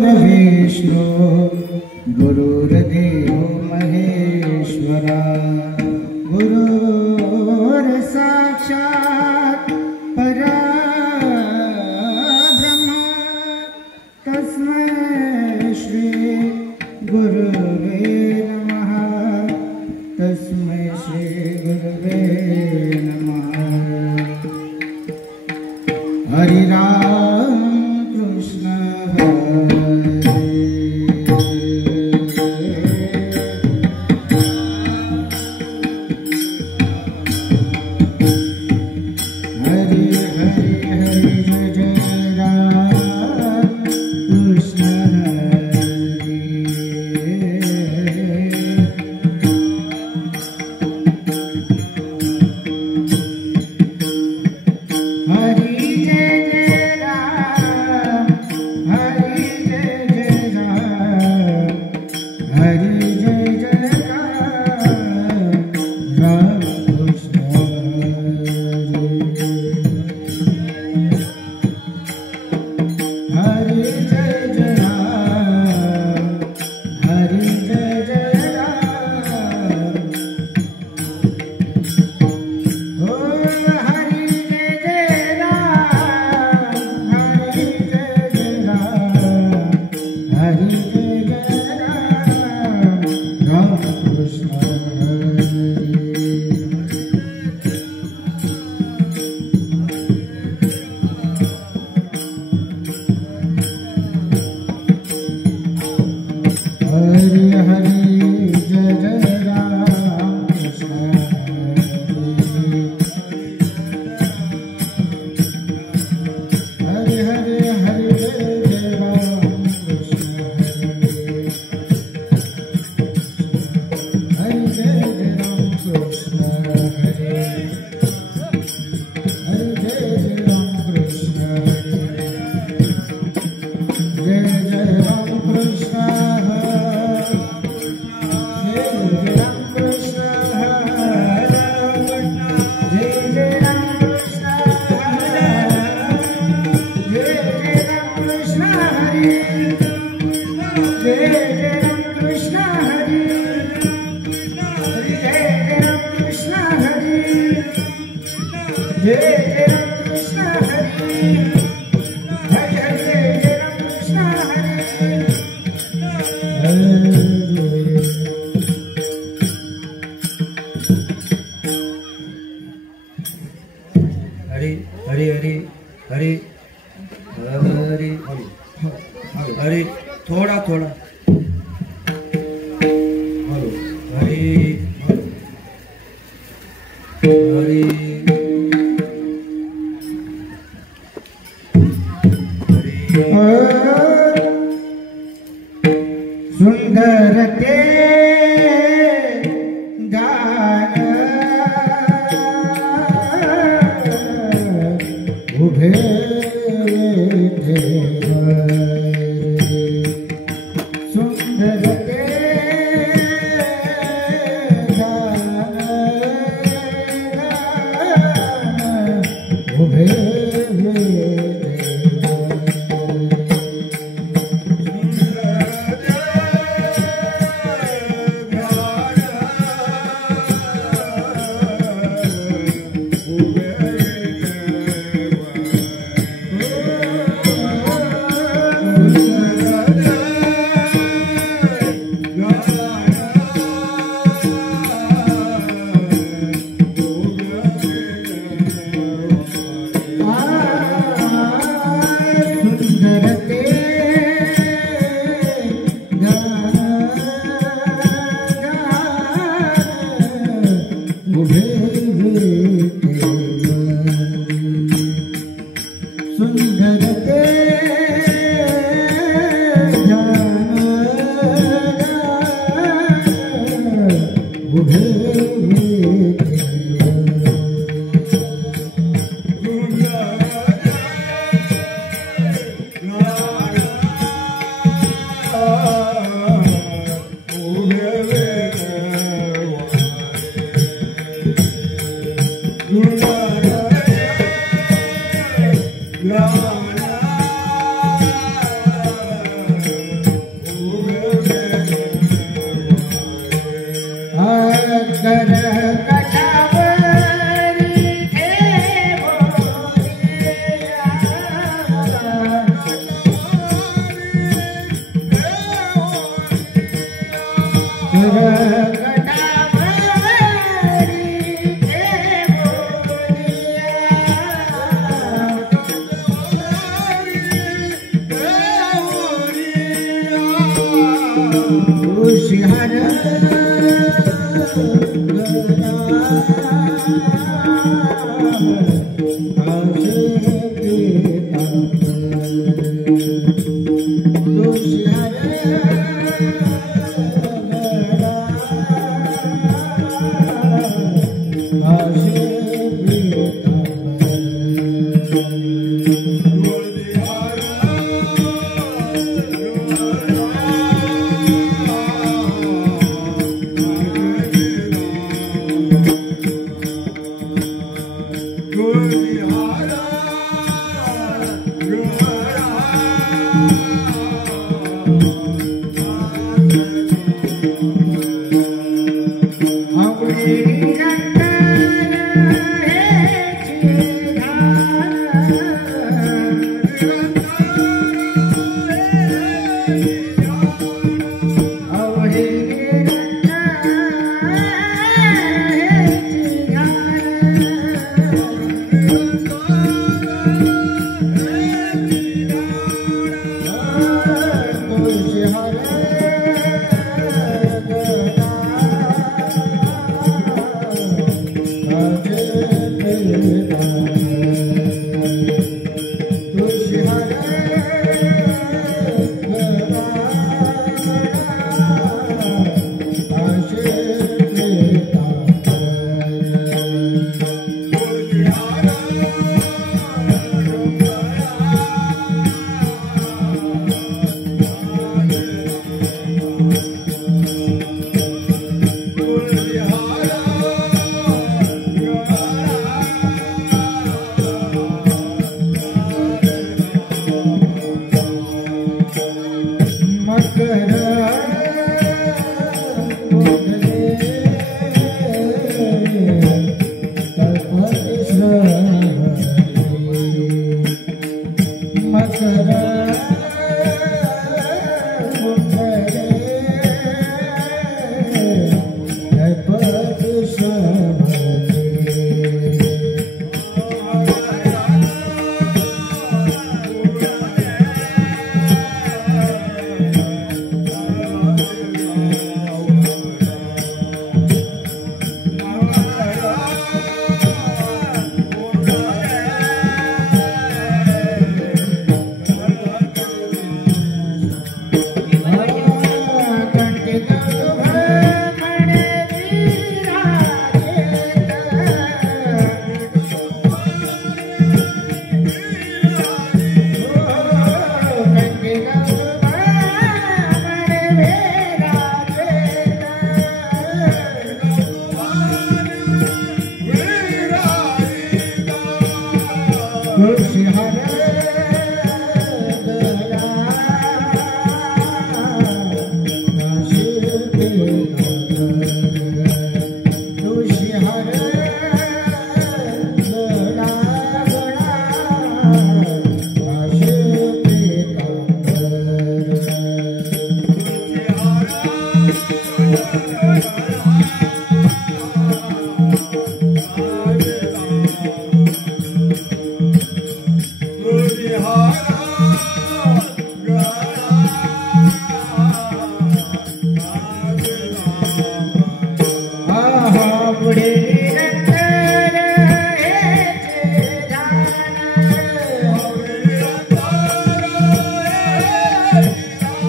विष्णु गुरुर्देव महेश्वरा गुरुर् साक्षात् परब्रह्म तस्मै श्री गुरुवे नमः तस्मै श्री गुरुवे नमः। हरि राम कृष्ण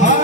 हा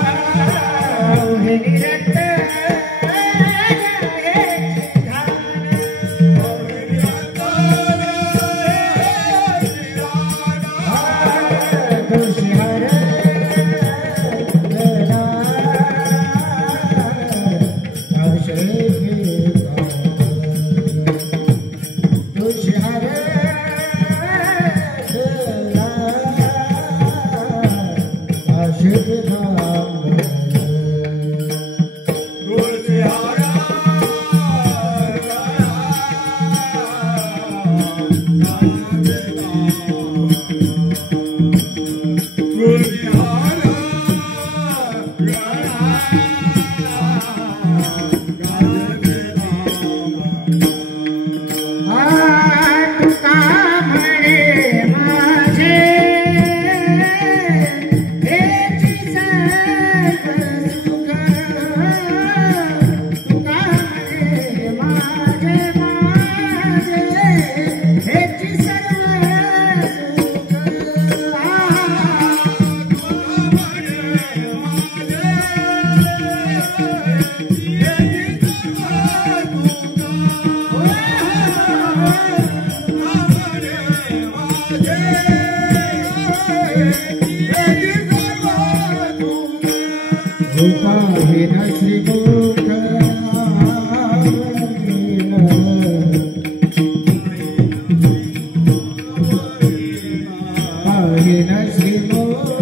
गोपाहीन श्रीमुख पाहीन श्रीमुख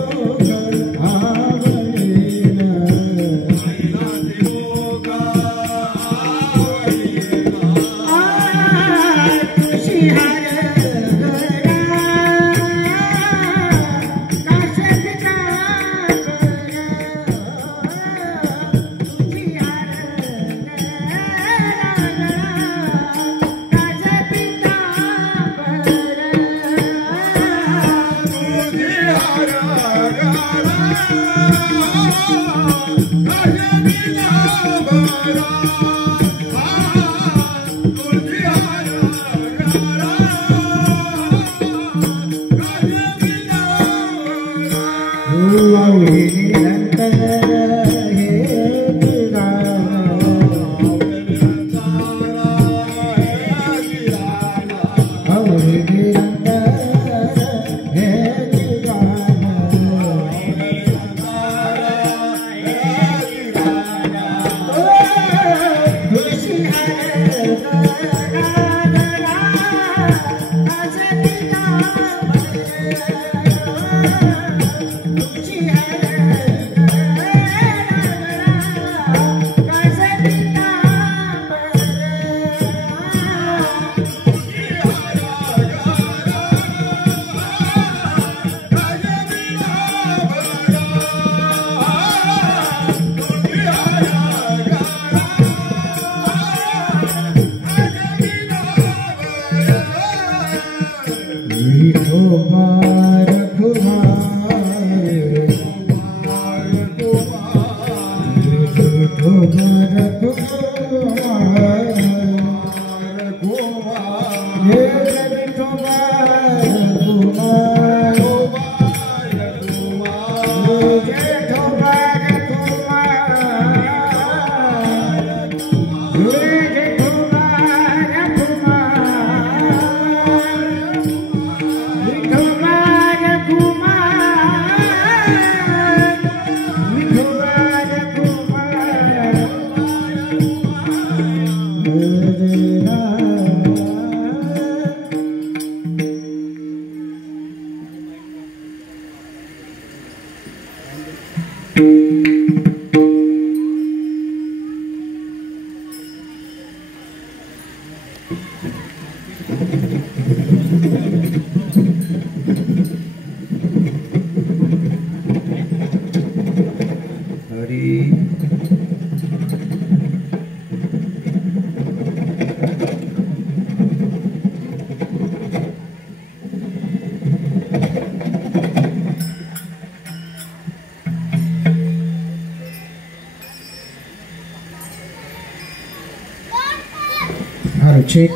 check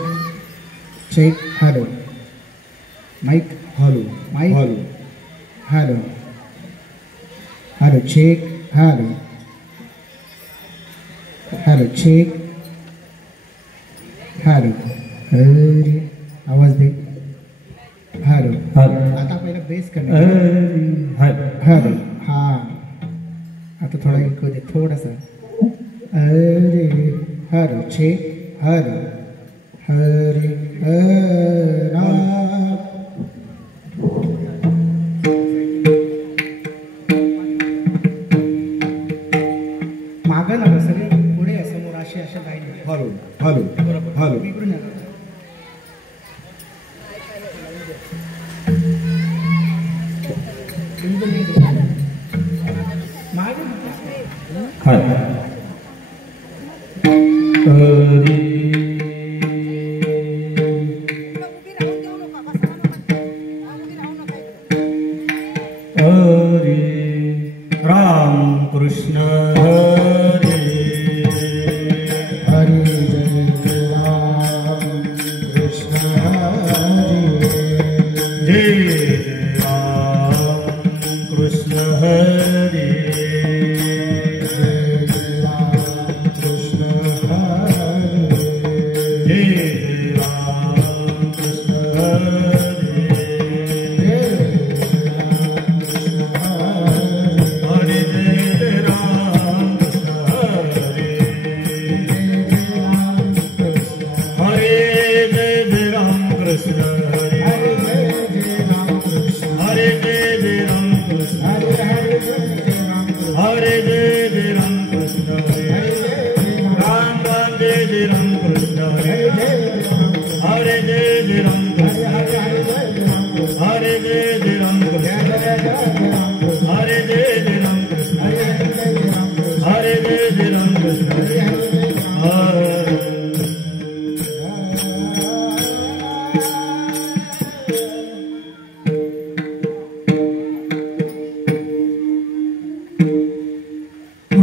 check hello mic hello mic hello hello hello check hello hello check hello अरे आवाज दे hello आता पहिला बेस करना hello हाँ आता थोड़ा इनको दे थोड़ा सा अरे hello check hello हरे राम मागं नका सगळे पुढे समोर असे अशा लाईन हॅलो हॅलो हॅलो इकडून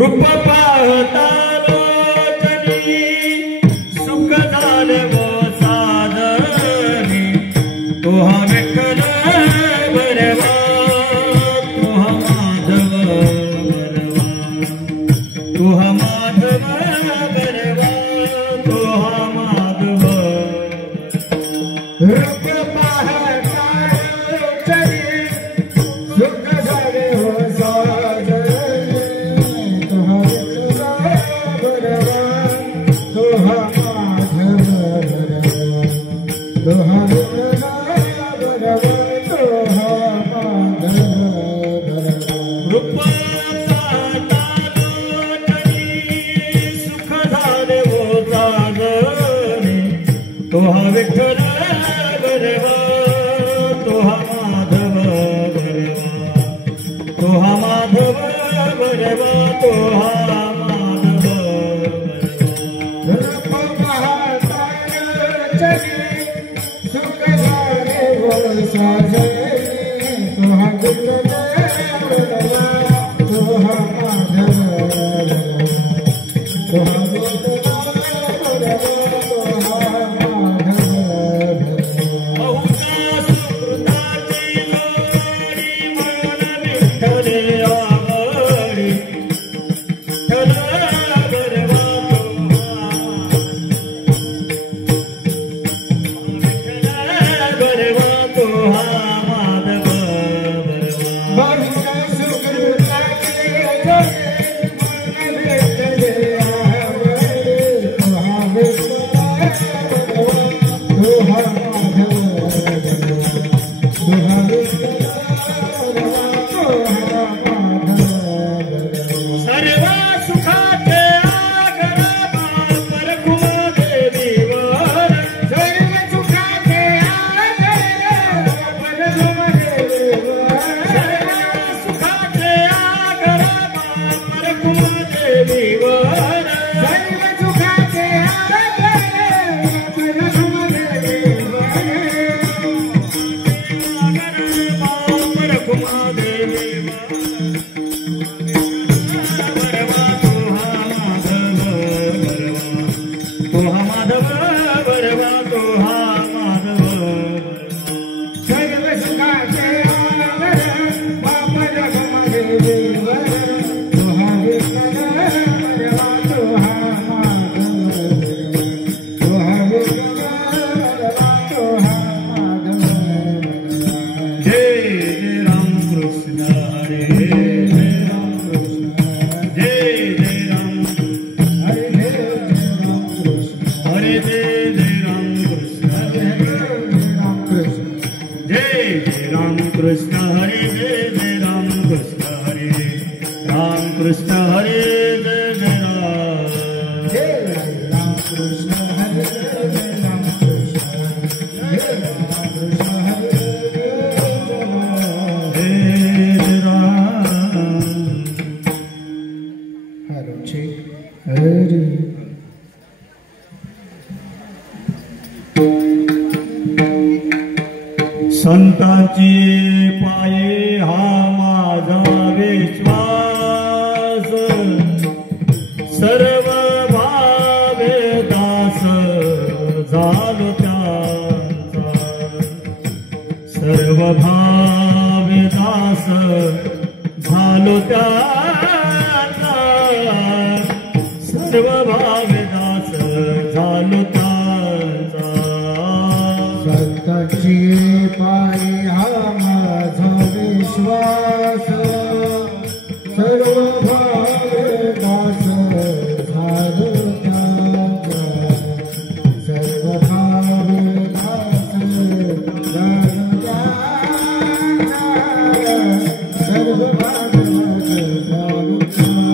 रूप पाहता लोचनी सुख झाले व साधनी तोहा विठ्ठल बरवा तोहा माधव बरवा तोहा माधव बरवा तोहा माधव रूप पाहता लोचनी सुख झाले व साधनी तोहा विठ्ठल बरवा तोहा माधव बरवा तोहा विठ्ठल बरवा तोहा माधव बरवा रूप पाहता लोचनी सुख झाले व साधनी तोहा विठ्ठल बरवा तोहा माधव बरवा तोहा माधव बरवा तोहा माधव रूप पाहता लोचनी सुख झाले व साधनी तोहा विठ्ठल बरवा तोहा माधव बरवा तोहा विठ्ठल बरवा तोहा माधव बरवा बहुता सुकृताची जोडी मन विठ्ठले आवडी विठ्ठल बरवा तोहा माधव बरवा बहुता सुकृताची जोडी मन विठ्ठले आवडी तोहा विठ्ठल बरवा तोहा माधव बरवा तोहा विठ्ठल बरवा तोहा माधव बरवा सर्व सुखाचे आगर परखुम देवीवर सर्व सुखाचे आगर परखुम देवीवर सर्व सुखाचे आगर परखुम देवीवर सर्व सुखाचे आगर परखुम देवीवर परखुम देवीवर बरवा तोहा माधव बरवा तोहा माधव बरवा तोहा माधव सर्व सुखाचे आगर परखुम देवीवर तोहा विठ्ठल बरवा तोहा माधव तोहा विठ्ठल बरवा तोहा माधव जय जय राम कृष्ण हरे जय राम कृष्ण जय जय राम हरे राम कृष्ण हरे जय जय राम कृष्ण राम कृष्ण जय जय राम कृष्ण हरे जय जय राम कृष्ण हरे राम कृष्ण हरे जय जय राम जय राम कृष्ण हरे जय राम कृष्ण जय राम कृष्ण हरे जय जय राम हरे हरे संतांची पाये हा माझा विश्वास सर्व भावे दास झालो त्यांचा सर्व भावे दास झालो त्यांचा सर्व भावे दास झालो त्यांचा संतांची पायी हा माझा विश्वास सर्व भाव दास झालो त्यांचा सर्व भाव दास झालो त्यांचा सर्व भाव झालो त्यांचा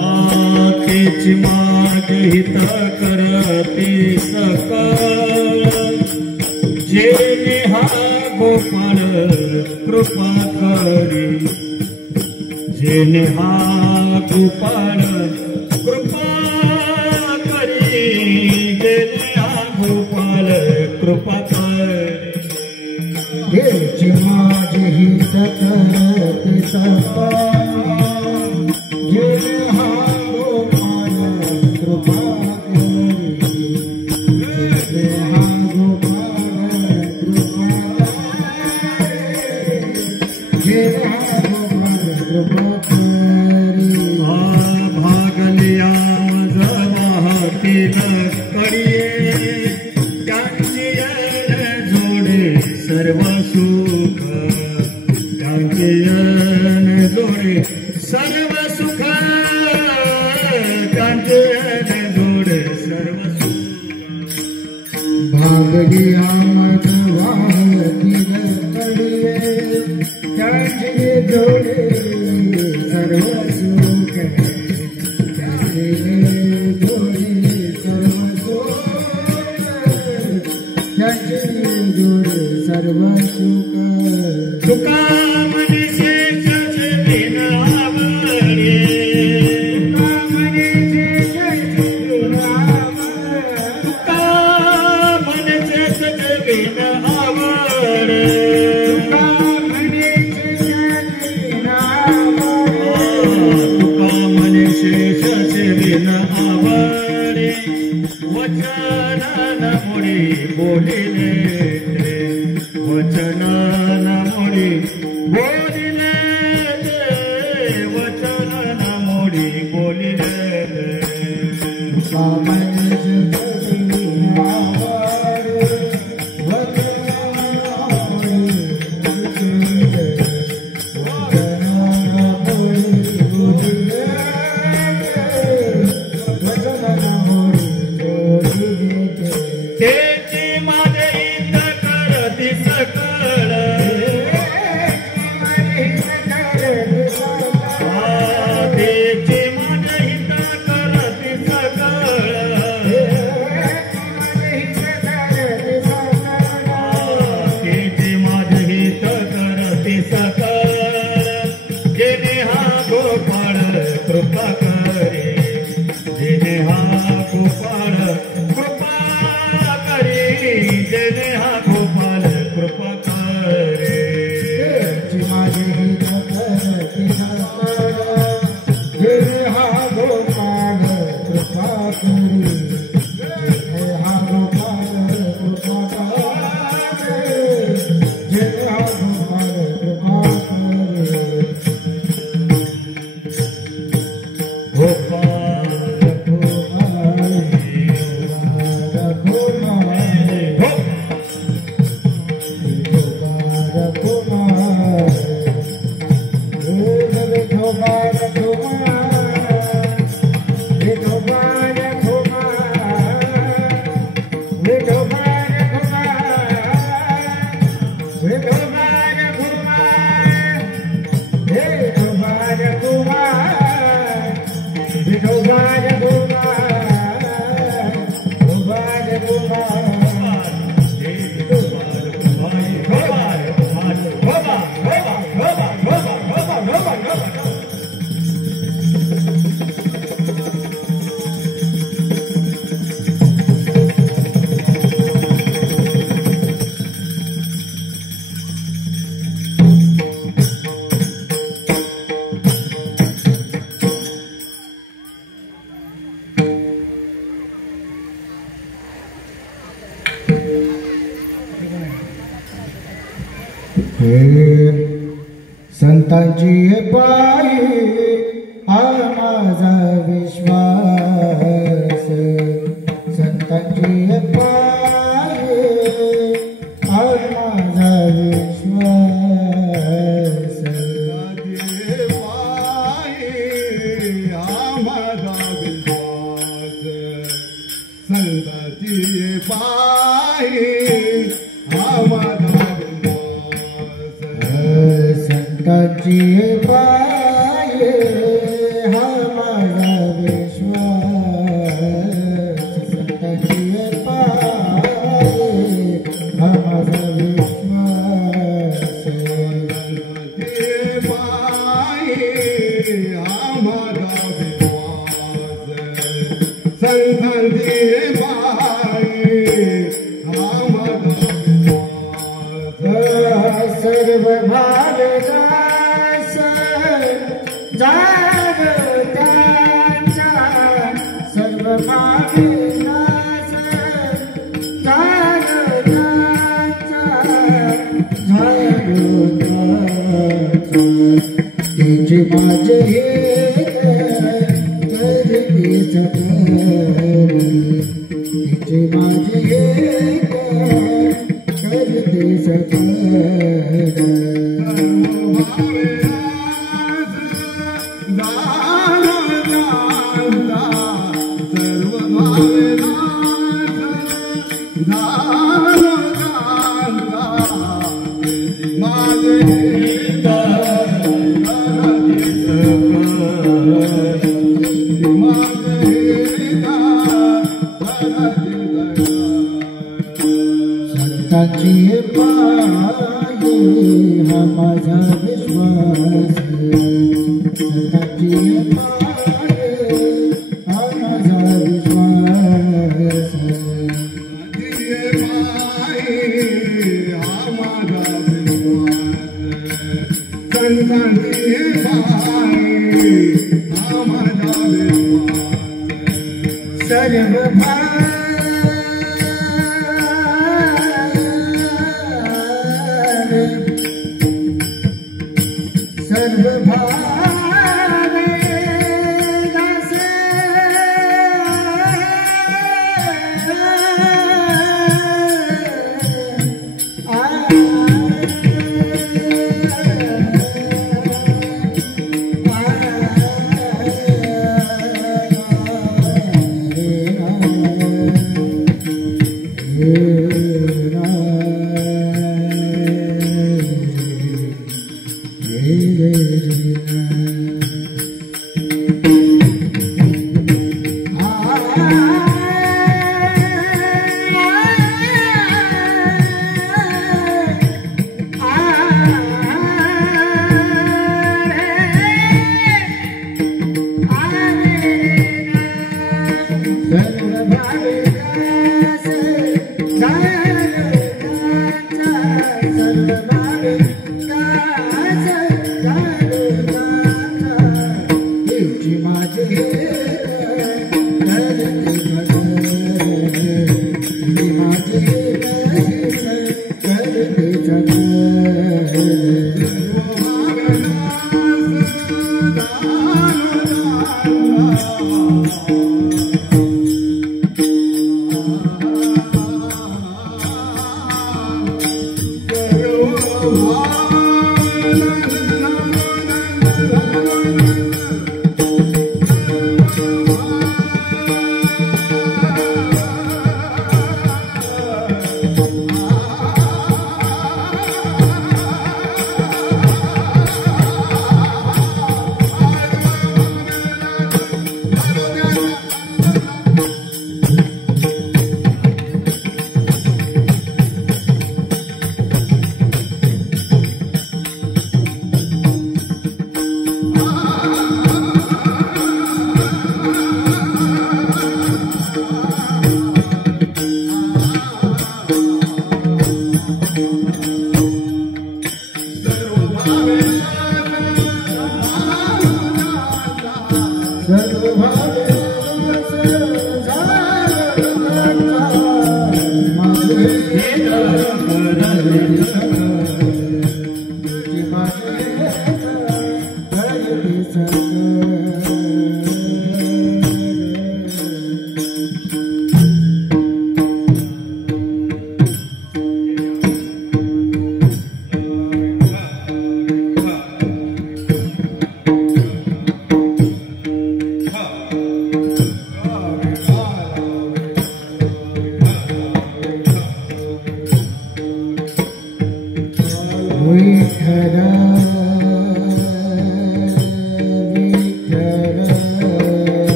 आतीची माझ हित करती सकळ जे हा गोपाळ कृपा करी जे हा गोपाळ कृपा करी जे हा गोपाळ कृपा करी हेची माझी हित करते सपा सर्व सुख त्यांचे गोड सर्व सुख भागली आमद वाहती रतडिये त्यांचे जोडे सर्व सुख त्यांचे जोडे सर्व सुख त्यांचे जोडे सर्व सुख तुका मनीषे जसे बिन आवडे तुका मनीषे जसे बिन आवडे तुका मनीषे जसे बिन आवडे तुका मनीषे जसे बिन आवडे तुका मनीषे जसे बिन आवडे वचन न मुडी बोलिले वचन न मुडी बोलिले वचन न मुडी बोलिले तुका मनीषे जसे बिन आवडे कृपा करे जेने हा गोपाळ कृपा करे जेने हा गोपाळ कृपा करे माझे हित करती जेने हा गोपाळ कृपा करी जेने हा गोपाळ कृपा करे जेने हा गोपाळ कृपा करे संतांची पायी हा माझा विश्वास संतांची पायी हा माझा विश्वास संतांची पायी हा माझा संतांची पाये हा माझा विश्वास संतांची पाये हा माझा विश्वास संतांची पाये हा माझा विश्वास संतांची पाये हा माझा विश्वास सर्व भागदास जागत्यांचा सर्व भागदास जागत्यांचा जागत्यांचा तेजे माझे हे करते सकल तेजे माझे हे करते सकल Hare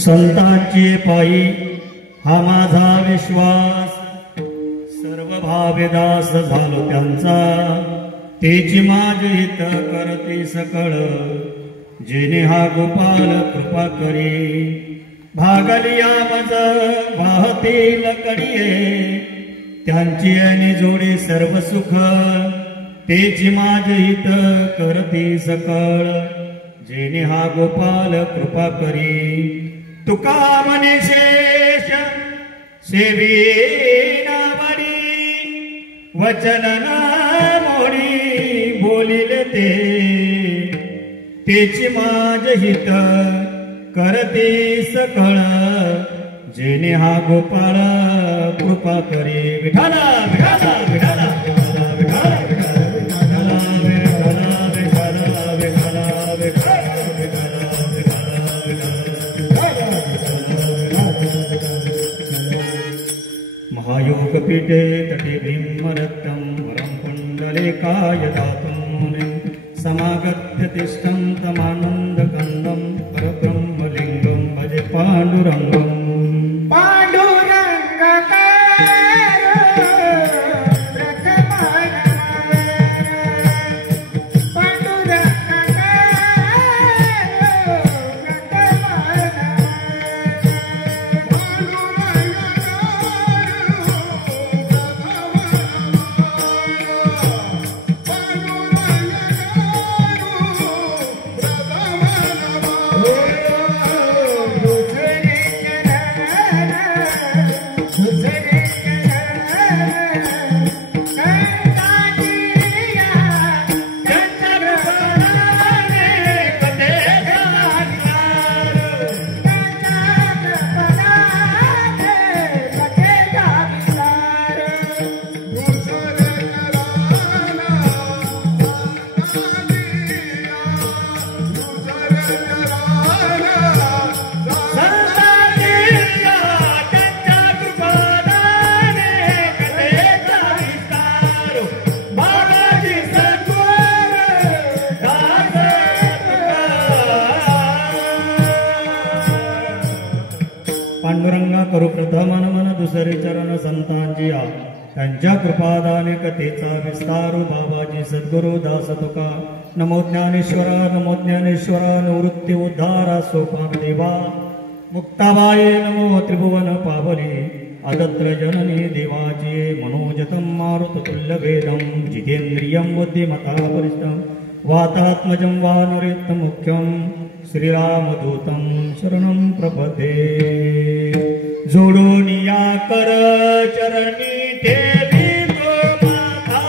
संतांची पायी हा माझा विश्वास, सर्व भावेदास झालो त्यांचा, तेची माझ हित करते सकळ, जेने हा गोपाल कृपा करी, भागलिया मज वाहतील कडिये, त्यांची आणि जोडे सर्व सुख, तेची माझ हित करते सकळ, जेने हा गोपाल कृपा करी, तुका म्हणे शेष सेवी नावडी, वचन ना मोडी बोलिल ते, तेची माझ हित करते सकळ, जेने हा गोपाळ कृपा करे. विठाला विठाला विठाला विठाला विठाला विठाला विठाला विठाला विठाला महायोगपीठे तटे भीमरक्तं वरं पुण्डलेकाय दातुं मुनिं समागत्य तिष्ठं तमानन्दकन्दं परब्रह्मलिङ्गं भजे पाण्डुरङ्गम्. पांडुरंगा करू प्रथम मन दुसरे चरण संतांची आ, त्यांच्या कृपादाने कथेचा विस्तारू बाबाजी सद्गुरु दास तुका. नमो ज्ञानेश्वरा नमो ज्ञानेश्वरा निवृत्ती उद्धारा सोपान देवा, मुक्ताबाये नमो त्रिभुवन पावले, अदत्र जननी देवाची मनोजतं मारुततुल्य वेदं, जितेन्द्रियं बुद्धिमता परिष्टं, वातात्मजं वानरेत्त मुख्यं, श्रीरामदूतं शरणं प्रपदे. जोडून या कर चरणी ठेवी तो माता,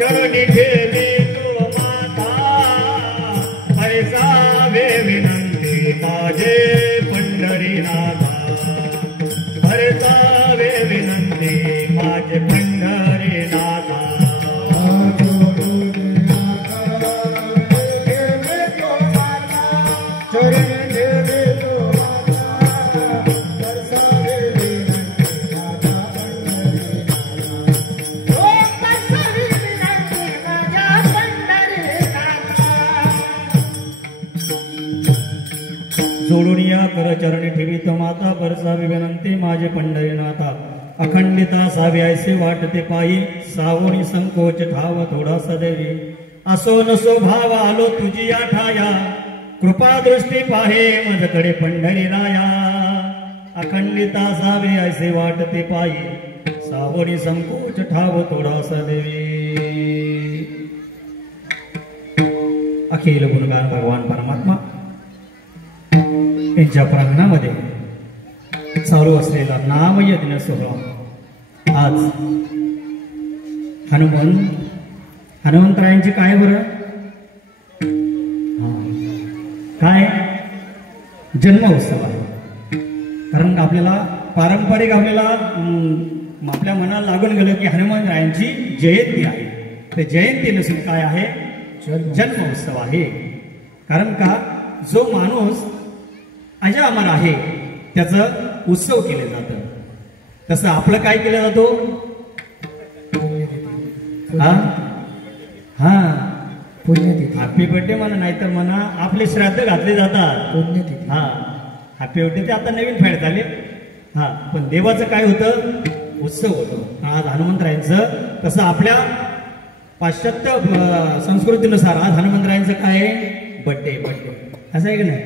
चरणी ठेवी तो माता, हरसावे विनंती माझे पंढरीनाथा, हरसावे विनंती माझे पंढरीनाथा. जोडून या कर चरणी ठेवीत माता, परसावी विनंती माझे पंढरीनाथा, अखंडिता सावी ऐसे वाटते पायी, सावणी संकोच ठाव थोडासा देवी, असो नसो भाव आलो तुझी या ठाया, कृपा दृष्टी पाहे माझकडे पंढरी राया. अखंडिता सावी ऐसे वाटते पायी, सावणी संकोच ठाव थोडासा देवी. अखिल गुणगान भगवान परमात्मा यांच्या प्रांगणामध्ये चालू असलेला नामयज्ञ सोहळा आज हनुमंतरायांची काय बरं काय जन्मोत्सव आहे. कारण आपल्याला पारंपरिक आपल्या मनाला लागून गेलं की हनुमंतरायांची जयंती आहे. ते जयंती नसून काय आहे, जन्मोत्सव आहे. कारण का जो माणूस अजरामर आहे त्याचं उत्सव केले जातं. तसं आपलं काय केलं जातो? हा पुण्यतिथी. हॅपी बर्थडे म्हणा, नाहीतर म्हणा आपले श्राद्ध घातले जातात. पुण्यतिथी. हा हॅपी बर्थडे ते आता नवीन फॅड झाले. हा पण देवाचं काय होतं? उत्सव होतो. आज हनुमंतरायांचं तसं आपल्या पाश्चात्य संस्कृतीनुसार आज हनुमंतरायांचं काय आहे? बर्थडे. असं आहे की नाही?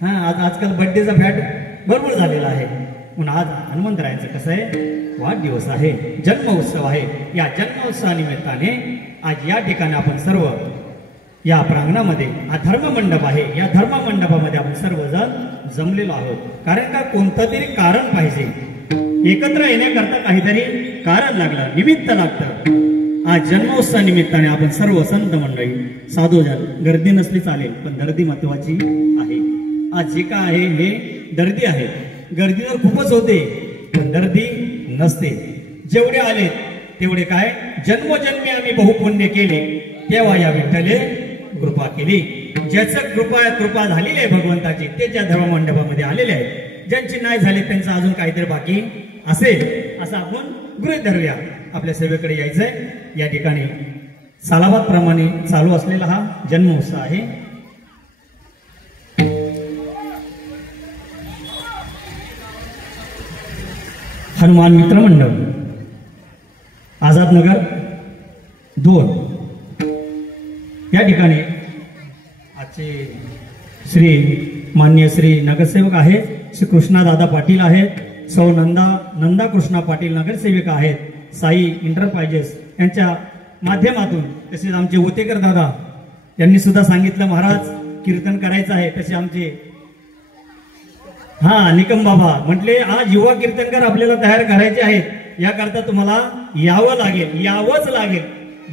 हा आजकाल बर्थडेचा फॅट भरपूर झालेला आहे. म्हणून आज हनुमंतरायांचं कसं आहे? वाढदिवस आहे, जन्म उत्सव आहे. या जन्मोत्सवानिमित्ताने आज या ठिकाणी आपण सर्व या प्रांगणामध्ये हा धर्ममंडप आहे. या धर्ममंडपामध्ये आपण सर्वजण जमलेलो आहोत. कारण का? कोणतं तरी कारण पाहिजे. एकत्र येण्याकरता काहीतरी कारण लागलं, निमित्त लागतं. आज जन्मोत्सवा निमित्ताने आपण सर्व संत मंडळी साधूजन, गर्दी नसली चालेल पण गर्दी महत्वाची आहे. आज जे काय आहे हे गर्दी आहे. गर्दी तर खूपच होते पण गर्दी नसते. जेवढे आले तेवढे काय? जन्मोजन्मी आम्ही बहुपुण्य केले तेव्हा या विठ्ठले कृपा केली. ज्याचं कृपा झालेली आहे भगवंताची ते त्या धर्ममंडपामध्ये आलेले आहेत. ज्यांची नाही झाली त्यांचं अजून काहीतरी बाकी असेल असं आपण गृहीत धरूया. आपल्या सेवेकडे यायचंय. या ठिकाणी सालाबाद प्रमाणे चालू असलेला हा जन्मोत्सव आहे. हनुमान मित्र मंडळ आझाद नगर 2 या ठिकाणी आजचे श्री मान्य श्री नगरसेवक आहेत श्री कृष्णादादा पाटील आहेत. सौ नंदा कृष्णा पाटील नगरसेविका आहेत. साई इंटरप्राइजेस यांच्या माध्यमातून तसेच आमचे उतेकर दादा यांनी सुद्धा सांगितलं महाराज कीर्तन करायचं आहे. तसे आमचे निकम बाबा म्हटले आज युवा कीर्तनकार आपल्याला तयार करायचे आहेत. याकरता तुम्हाला यावंच लागेल.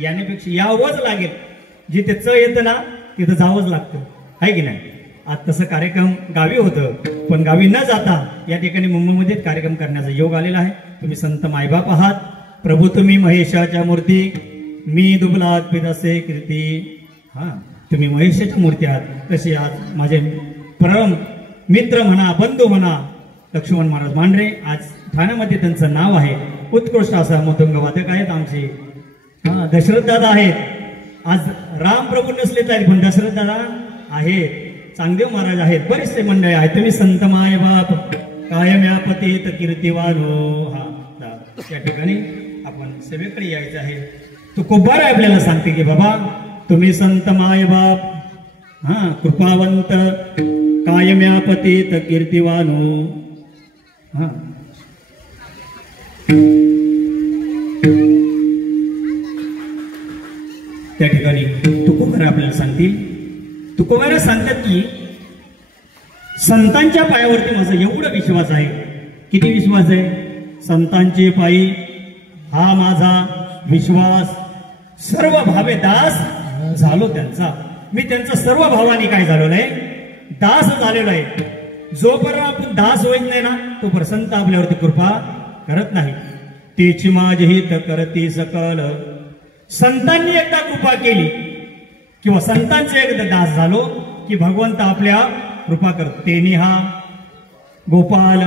यानेपेक्षा यावंच लागेल. जिथे येतं ना तिथं जावंच लागतं, आहे की नाही? आज तसं कार्यक्रम गावी होतं पण गावी न जाता या ठिकाणी मुंबईमध्ये कार्यक्रम करण्याचा योग आलेला आहे. तुम्ही संत मायबाप आहात. प्रभू तुम्ही महेशाच्या मूर्ती, मी दुबलात पिदासे कीर्ती. तुम्ही महेशाच्या मूर्ती आहात. तसे आज माझे परम मित्र म्हणा, बंधू म्हणा, लक्ष्मण महाराज मांढरे आज ठाण्यामध्ये त्यांचं नाव आहे. उत्कृष्ट असा मृदंग वादक आहेत आमचे दशरथ दादा आहेत. आज रामप्रभू नसले तरी पण दशरथ दादा आहेत. चांगदेव महाराज आहेत. बरेचसे मंडळी आहेत. तुम्ही संत माय बाप कायम या पतीत कीर्तिवानो. या ठिकाणी आपण सेवेकडे यायचं आहे. तो कुंभार आपल्याला सांगते की बाबा तुम्ही संत माय बाप कृपावंत कायम या पतीत कीर्तिवानो. त्या ठिकाणी तुकोबारा आपल्याला सांगतील. तुकोबारा सांगतात की संतांच्या पायावरती माझा एवढा विश्वास आहे. किती विश्वास आहे? संतांचे पायी हा माझा विश्वास. सर्व भावे दास झालो त्यांचा. मी त्यांचा सर्व भावाने काय झालेलो आहे? दास झालेलो आहे. जोपर्यंत आपण दास होत नाही ना तोपर्यंत संत आपल्यावरती कृपा करत नाही. तेची माझे हित करती सकल. संतांनी एकदा कृपा केली किंवा संतांचे एकदा दास झालो की भगवंत आपल्या कृपा करतो. तेनी हा गोपाल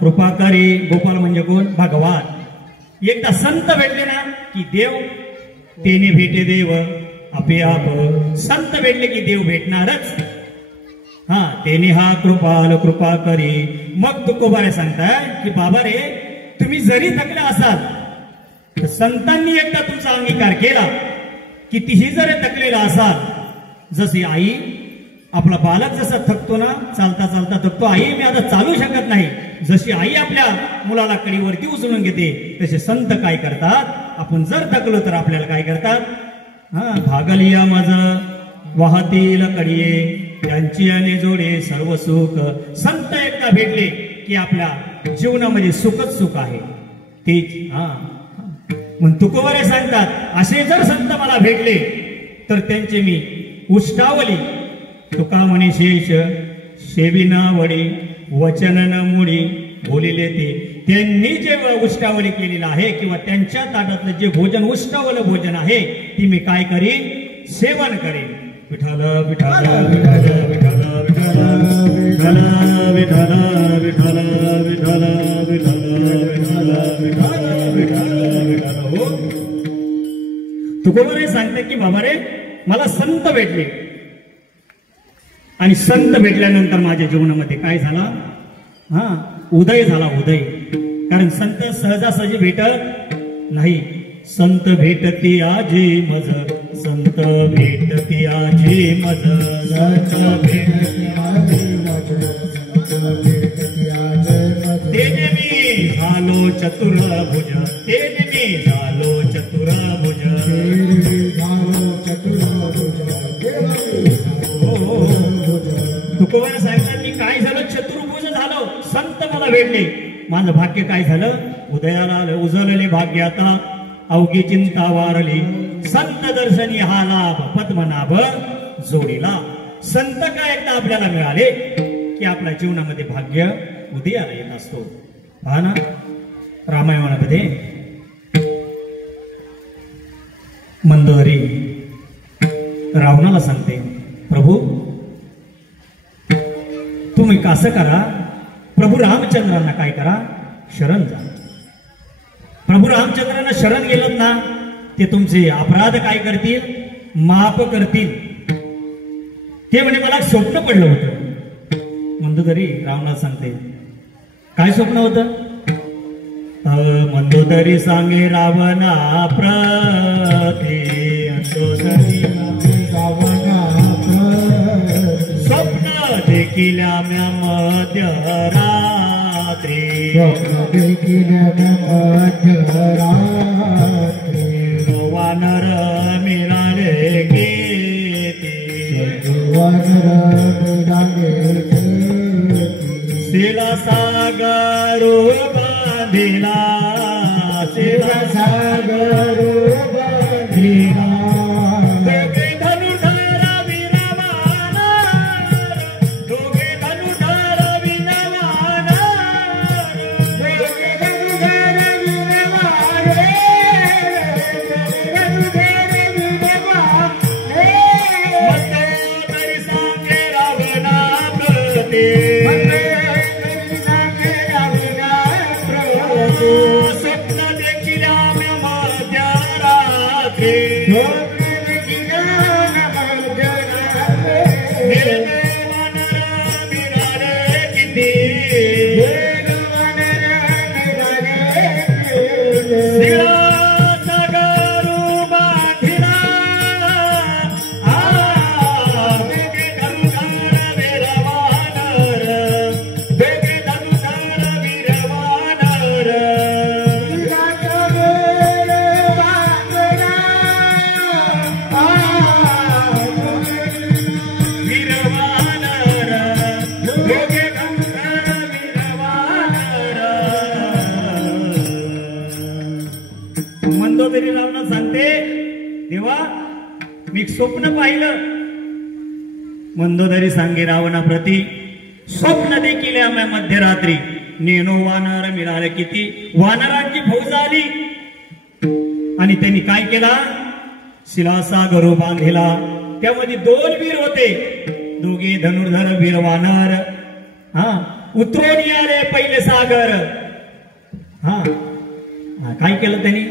कृपा करी. गोपाल म्हणजे कोण? भगवान. एकदा संत भेटले ना की देव तेने भेटे देव आपे आप. संत भेटले की देव भेटणारच. तेने हा कृपाल कृपा करी. मग तुकोबारे सांगताय की बाबा रे तुम्ही जरी थकले असाल तर संतांनी एकदा तुमचा अंगीकार केला कितीही जरी थकलेला असाल. जशी आई आपला बालक जसा थकतो ना चालता चालता थकतो. आई मी आता चालू शकत नाही. जशी आई आपल्या मुलाला कडीवरती उचलून घेते तसे संत काय करतात? आपण जर थकलो तर आपल्याला काय करतात? भागलिया माझं वाहतील कडिये त्यांची आणि जोडे सर्व सुख. संत एकदा भेटले की आपल्या जीवनामध्ये सुखच सुख आहे. तेच म्हणून तुकोबारे सांगतात असे जर संत मला भेटले तर त्यांचे मी उष्टावली. तुका म्हणे शेष शेविना वडी वचन न मुडी बोलिले ते. त्यांनी जे उष्टावली केलेलं आहे किंवा त्यांच्या ताटातलं जे भोजन उष्टावलं भोजन आहे ती मी काय करीन? सेवन करेन. विठ्ठल विठ्ठल विठ्ठल विठ्ठल विठ्ठल विठ्ठल विठ्ठल विठ्ठल तुकोबाराय सांगतात की बाबा रे मला संत भेटले आणि संत भेटल्यानंतर माझ्या जीवनामध्ये काय झाला, उदय झाला, उदय. कारण संत सहजासहजी भेटत नाही. संत भेटती आजी मज, संत भेटती आजी मज, संत भेटती आजी मज, संत भेटती आजी मज. तेने मी झालो चतुर्भुज, तेने मी झालो चतुर्भुज, झालो चतुर्भुज. तुकोबार सांगतात की काय झालं, चतुर्भुज झालो, संत मला भेटले, माझं भाग्य काय झालं, उदयाला आलं. उजळले भाग्य आता अवघी चिंता वारली, संत दर्शनी हा लाभ पद्मनाभ जोडीला. संत काय एकदा आपल्याला मिळाले की आपल्या जीवनामध्ये भाग्य उदयाला येत असतो. पहा ना रामायणामध्ये मंदोदरी रावणाला सांगते, प्रभू तुम्ही कसं करा, प्रभू रामचंद्रांना काय करा, शरण जा. प्रभू रामचंद्रांना शरण गेलं ना, ते तुमचे अपराध काय करतील, माफ करतील. ते म्हणजे मला स्वप्न पडलं होतं. मंदोदरी रावणाला सांगते, काय स्वप्न होतं. मंदोदरी सांगे रावणा प्रती, मंदोदरी रावणा स्वप्न देखील म्या मध्यरात्री, स्वप्न देखील मध्यरात्री, वानर मिळाले गेती, वानर मिळाले गेती. शिलासागर बांधिला, शिलासागर बांधिला. मंदोदरी रावणा सांगते, देवा मी स्वप्न पाहिलं. मंदोदरी सांगे रावणा प्रती, स्वप्न देखील आम्ही मध्यरात्री, नेनो वानर मिळाले किती, वानरांची फौज आली आणि त्यांनी काय केला, शिलासागर बांधिला. त्यामध्ये 2 वीर होते, दोघे धनुर्धर वीर वानर. उतरून आले पहिले सागर. काय केलं त्यांनी,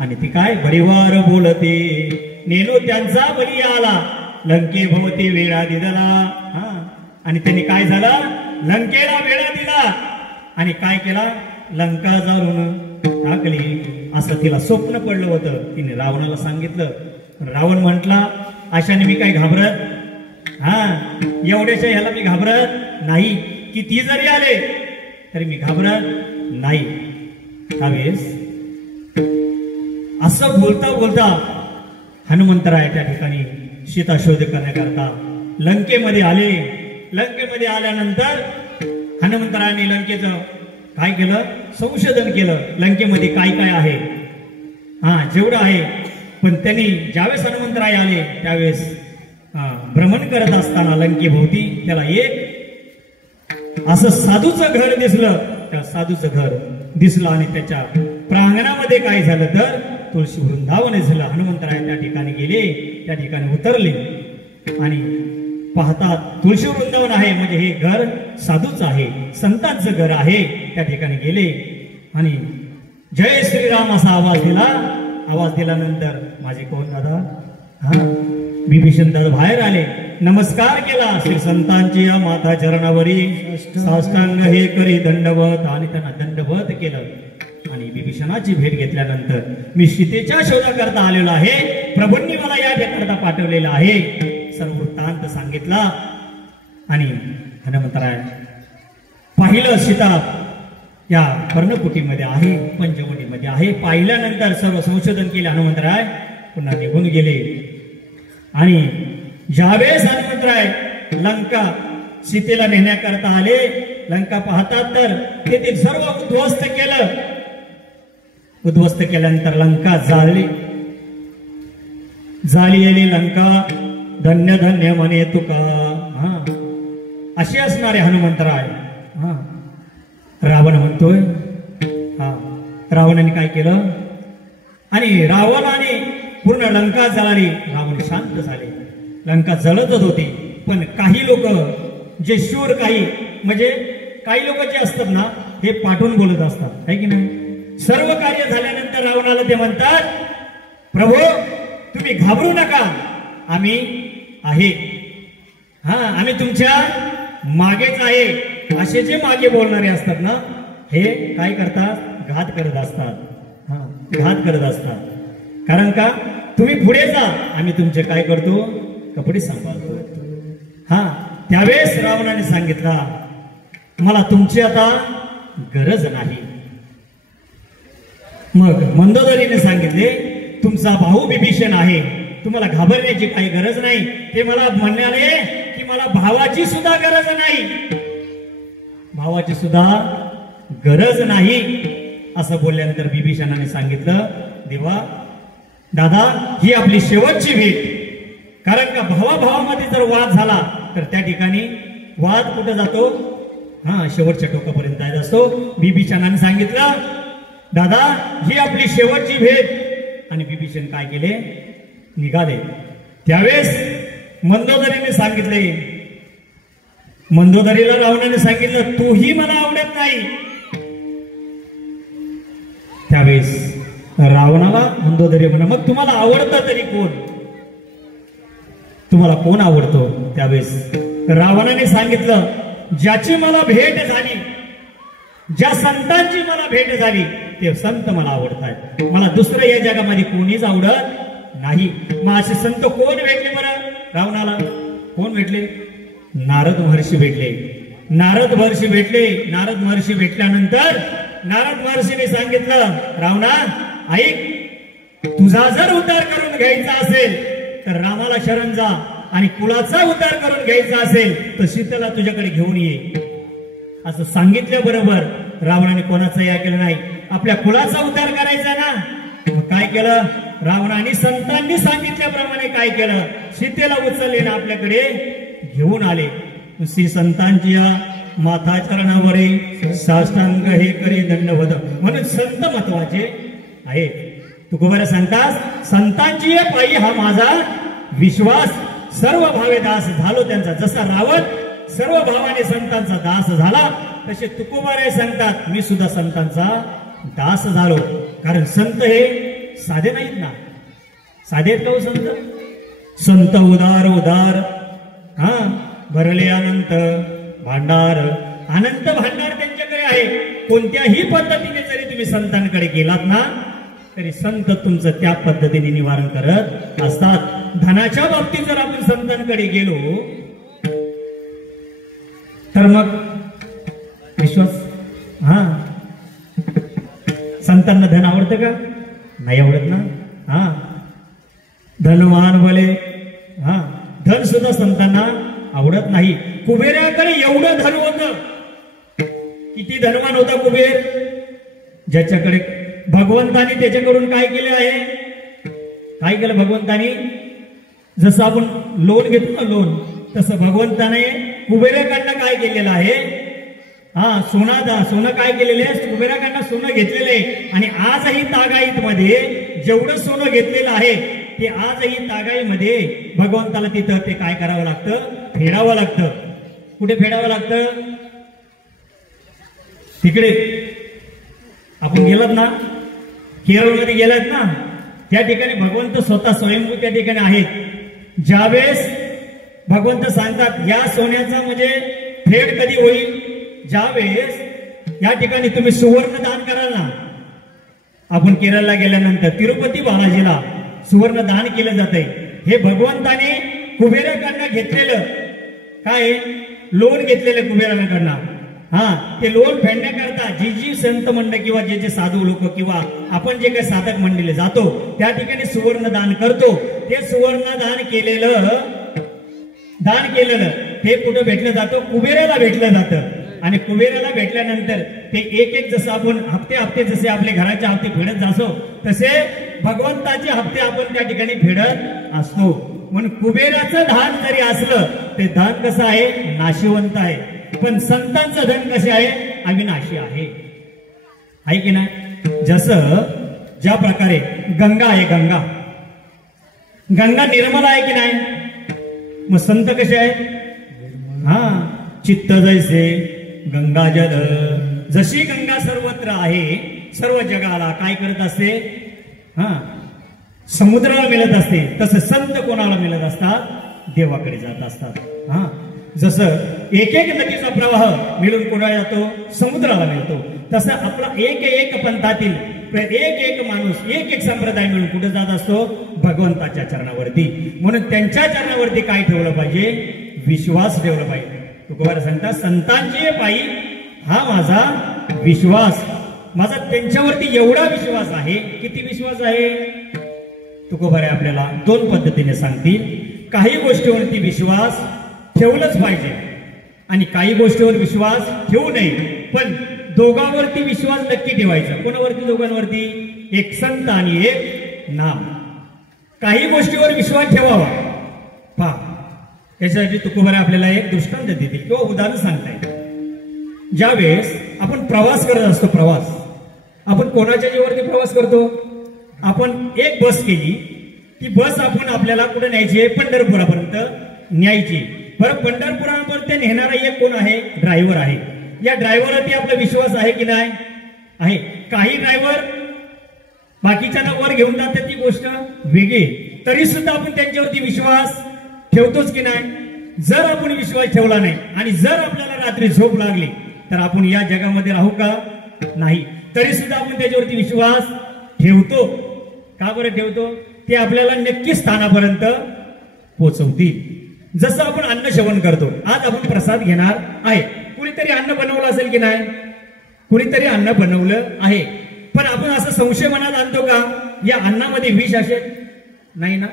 आणि ती काय बळीवार बोलते, नेनो त्यांचा बळी आला, लंके भोवती वेळा दिला. आणि त्यांनी काय झालं, लंकेला वेळा दिला आणि काय केला, लंका जाळून टाकली. असं तिला स्वप्न पडलं होतं. तिने रावणाला सांगितलं. रावण म्हटला, अशाने मी काय घाबरत, एवढ्याशा ह्याला मी घाबरत नाही, किती जरी आले तरी मी घाबरत नाही. त्यावेळेस असं बोलता बोलता हनुमंतराय त्या ठिकाणी सीता शोध करण्याकरता लंकेमध्ये आले. लंकेमध्ये आल्यानंतर हनुमंतरायांनी लंकेचं काय केलं, संशोधन केलं. लंकेमध्ये काय काय आहे, जेवढं आहे. पण त्यांनी ज्यावेळेस हनुमंतराय आले त्यावेळेस भ्रमण करत असताना लंकेभोवती त्याला एक असं साधूचं घर दिसलं. त्या साधूचं घर दिसलं आणि त्याच्या प्रांगणामध्ये काय झालं तर तुळशी वृंदावन झालं. हनुमंतराय त्या ठिकाणी गेले, त्या ठिकाणी उतरले आणि पाहतात तुळशी वृंदावन आहे, म्हणजे हे घर साधूच आहे, संतांचं घर आहे. त्या ठिकाणी गेले आणि जय श्रीराम असा आवाज दिला. आवाज दिल्यानंतर माझे कोण दादा, हा विभीषण दादा बाहेर आले, नमस्कार केला श्री संतांची या माता चरणावरी साष्टांग हे करी दंडवत, आणि त्यांना दंडवत केलं. आणि विभीषणाची भेट घेतल्यानंतर मी सीतेच्या शोधाकरता आलेलो आहे, प्रभूंनी मला या भेटकरता पाठवलेलं आहे, सर्व वृत्तांत सांगितला. आणि हनुमंतराय पाहिलं, सीता या पर्णकुटीमध्ये आहे, पंचवटीमध्ये आहे. पाहिल्यानंतर सर्व संशोधन केले. हनुमंतराय पुन्हा निघून गेले. आणि ज्यावेळेस हनुमंतराय लंका सीतेला नेण्याकरता आले, लंका पाहतात तर तेथील सर्व उद्ध्वस्त केलं. उद्ध्वस्त केल्यानंतर लंका झाली लंका धन्य धन्य म्हणे तुका. हा असे असणारे हनुमंतराय. हा रावण म्हणतोय, हा रावणाने काय केलं, आणि रावणाने पूर्ण लंका जळाली. रावण शांत झाले. लंका जळतच होती, पण काही लोक जे शूर, काही लोक जे असतात ना, हे पाठवून बोलत असतात, आहे की नाही. सर्व कार्य झाल्यानंतर रावणाला ते म्हणतात, प्रभू तुम्ही घाबरू नका, आम्ही आहे, हा आम्ही तुमच्या मागेच आहे. असे जे मागे बोलणारे असतात ना, हे काय करतात, घात करत असतात. हा घात करत असतात. कारण का, तुम्ही पुढे जा, आम्ही तुमचे काय करतो, कपडे सांभाळतो. हा त्यावेळेस रावणाने सांगितला, मला तुमची आता गरज नाही. मग मंदोदरीने सांगितले, तुमचा भाऊ विभीषण आहे, तुम्हाला घाबरण्याची काही गरज नाही. ते मला म्हणाले की मला भावाची सुद्धा गरज नाही, भावाची सुद्धा गरज नाही. असं बोलल्यानंतर विभीषणाने सांगितलं, देवा दादा ही आपली शेवटची भेट. कारण का भावाभावामध्ये जर वाद झाला तर त्या ठिकाणी वाद कुठं जातो, हा शेवटच्या टोकापर्यंत जात असतो. विभीषणाने सांगितलं, दादा ही आपली शेवटची भेट. आणि विभीषण काय केले, निघाले. त्यावेळेस मंदोदरीने सांगितले, मंदोदरीला रावणाने सांगितलं, तूही मला आवडत नाही. त्यावेळेस रावणाला मंदोदरी म्हणा, मग तुम्हाला आवडतं तरी कोण, तुम्हाला कोण आवडतो. त्यावेळेस रावणाने सांगितलं, ज्याची मला भेट झाली, ज्या संतांची मला भेट झाली ते संत मला आवडतात, मला दुसरं या जगामध्ये कोणीच आवडत नाही. मग असे संत कोण भेटले बरं रावणाला, कोण भेटले, नारद महर्षी भेटले. नारद महर्षी भेटले. नारद महर्षी भेटल्यानंतर नारद महर्षीने सांगितलं, रावणा ऐक, तुझा जर उद्धार करून घ्यायचा असेल तर रामाला शरण जा, आणि कुळाचा उद्धार करून घ्यायचा असेल तर सीतेला तुझ्याकडे घेऊन ये. असं सांगितल्याबरोबर रावणाने कोणाचा या केलं नाही, आपल्या कुळाचा उद्धार करायचा ना. मग काय केलं, रावणाने संतांनी सांगितल्याप्रमाणे काय केलं, सीतेला उचलले ना आपल्याकडे घेऊन आले. श्री संतांची या माता चरणावरी साष्टांग हे करी दंडवत. म्हणून संत महत्वाचे आहे. तुकोबारा सांगतास, संतांची पायी हा माझा विश्वास, सर्व भावे दास झालो त्यांचा. जसा रावण सर्व भावाने संतांचा दास झाला, तसे तुकोबारे सांगतात, मी सुद्धा संतांचा दास झालो. कारण संत हे साधे नाहीत ना, साधे आहेत का संत, संत उदार उदार, हा भरले अनंत भांडार, अनंत भांडार त्यांच्याकडे आहे. कोणत्याही पद्धतीने जरी तुम्ही संतांकडे गेलात ना, तरी संत तुमचं त्या पद्धतीने निवारण करत असतात. धनाच्या बाबतीत जर आपण संतांकडे गेलो तर मग विश्वास, हा संतांना धन आवडतं का, नाही आवडत ना. हा धनवान भले, हा धन सुद्धा संतांना आवडत नाही. कुबेराकडे एवढं धन होतं, किती धनवान होता कुबेर, ज्याच्याकडे भगवंतानी त्याच्याकडून काय केले आहे, काय केलं भगवंतानी, जसं आपण लोन घेतो ना लोन, तसं भगवंताने कुबेराकडनं काय केलेलं आहे, हा सोनं काय केलेलं आहे, कुबेराकडनं सोनं घेतलेलं आहे. आणि आजही तागाईत मध्ये जेवढं सोनं घेतलेलं आहे ते आजही तागाईमध्ये भगवंताला तिथं ते काय करावं लागतं, फेडावं लागतं. कुठे फेडावं लागतं, तिकडे आपण गेलात ना, केरळमध्ये गेलात ना, त्या ठिकाणी भगवंत स्वतः स्वयंभू त्या ठिकाणी आहेत. ज्यावेळेस भगवंत सांगतात या सोन्याचा म्हणजे फेड कधी होईल, ज्यावेळेस या ठिकाणी तुम्ही सुवर्ण दान कराल ना. आपण केरळला गेल्यानंतर तिरुपती बालाजीला सुवर्ण दान केलं जातंय. हे भगवंताने कुबेराकडनं घेतलेलं काय लोन घेतलेलं कुबेराकडनं. ते लोन फेडण्याकरता जी संत मंडळ किंवा जे साधू लोक किंवा आपण जे काही साधक मंडळी जातो त्या ठिकाणी सुवर्ण दान करतो. ते सुवर्ण दान केलेलं ते कुठं भेटलं जातं, कुबेराला भेटलं जातं. आणि कुबेराला भेटल्यानंतर ते एक जसं आपण हप्ते जसे आपले घराचे हप्ते फेडत जातो तसे भगवंताचे हप्ते आपण त्या ठिकाणी फेडत असतो. म्हणून कुबेराचं धन जरी असलं ते धन कसं आहे, नाशिवंत आहे. पण संतांचं धन कसे आहे, अविनाशी आहे की नाही. जसं ज्या प्रकारे गंगा आहे, गंगा निर्मल आहे की नाही. मग संत कसे आहेत, चित्त जैसे गंगा जल, जशी गंगा सर्वत्र आहे, सर्व जगाला काय करत असते, समुद्राला मिळत असते. तसं संत कोणाला मिळत असतात, देवाकडे जात असतात. जसं एक नदीचा प्रवाह मिळून कोणाला जातो, समुद्राला मिळतो. तसं आपला एक पंथातील एक माणूस एक संप्रदाय मिळून कुठे जात असतो, भगवंताच्या चरणावरती. म्हणून त्यांच्या चरणावरती काय ठेवलं पाहिजे, विश्वास ठेवला पाहिजे. तुकोबार सांगतात संतांचे पायी हा माझा विश्वास, माझा त्यांच्यावरती एवढा विश्वास आहे. किती विश्वास आहे, तुकोबार आपल्याला दोन पद्धतीने सांगतील. काही गोष्टीवरती विश्वास ठेवलंच पाहिजे आणि काही गोष्टीवर विश्वास ठेवू नये. पण दोघांवरती विश्वास नक्की ठेवायचा. कोणावरती, दोघांवरती, एक संत आणि एक नाम. काही गोष्टीवर विश्वास ठेवावा. पहा त्याच्यासाठी तुकोबारा आपल्याला एक दृष्टांत देतील किंवा उदाहरण सांगता येईल. ज्यावेळेस आपण प्रवास करत असतो, आपण कोणाच्या जीवावरती प्रवास करतो, आपण एक बस केली, ती बस आपण आपल्याला कुठे न्यायची आहे, पंढरपुरापर्यंत न्यायची. बरं, पंढरपुरापर्यंत नेणारा एक कोण आहे, ड्रायव्हर आहे. या ड्रायव्हरवरती आपला विश्वास आहे की नाही आहे. काही ड्रायव्हर बाकीच्यांना वर घेऊन जातात, ती गोष्ट वेगळी, तरी सुद्धा आपण त्यांच्यावरती विश्वास ठेवतोच की नाही. जर आपण विश्वास ठेवला नाही आणि जर आपल्याला रात्री झोप लागली तर आपण या जगामध्ये राहू का, नाही. तरी सुद्धा आपण त्याच्यावरती विश्वास ठेवतो. का बरं ठेवतो, ते आपल्याला नक्की स्थानापर्यंत पोहोचवतील. जसं आपण अन्न सेवन करतो, आज आपण प्रसाद घेणार आहे, कुणीतरी अन्न बनवलं असेल की नाही, कुणीतरी अन्न बनवलं आहे. पण आपण असं संशय मनात आणतो का, या अन्नामध्ये विष असेल, नाही ना.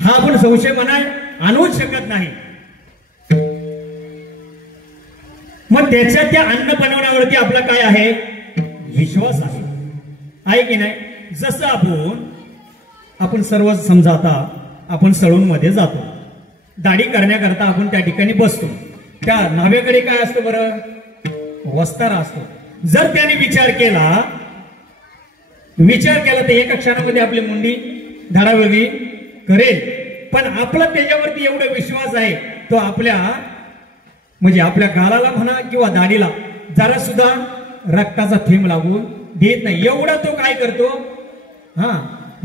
हा आपण संशय मनात आणूच शकत नाही. मग त्याच्या त्या अन्न बनवण्यावरती आपला काय आहे, विश्वास आहे की नाही. जसं आपण सर्व समजा आता आपण सलून मध्ये जातो, दाढी करण्याकरता आपण त्या ठिकाणी बसतो. त्या न्हाव्याकडे काय असतो बरं, वस्तारा असतो. जर त्याने विचार केला तर एका क्षणामध्ये आपली मुंडी धाडावेगळी करेल. पण आपला त्याच्यावरती एवढा विश्वास आहे, तो आपल्या गालाला म्हणा किंवा दाढीला जरा सुद्धा रक्ताचा थेंब लागून देत नाही. एवढा तो काय करतो,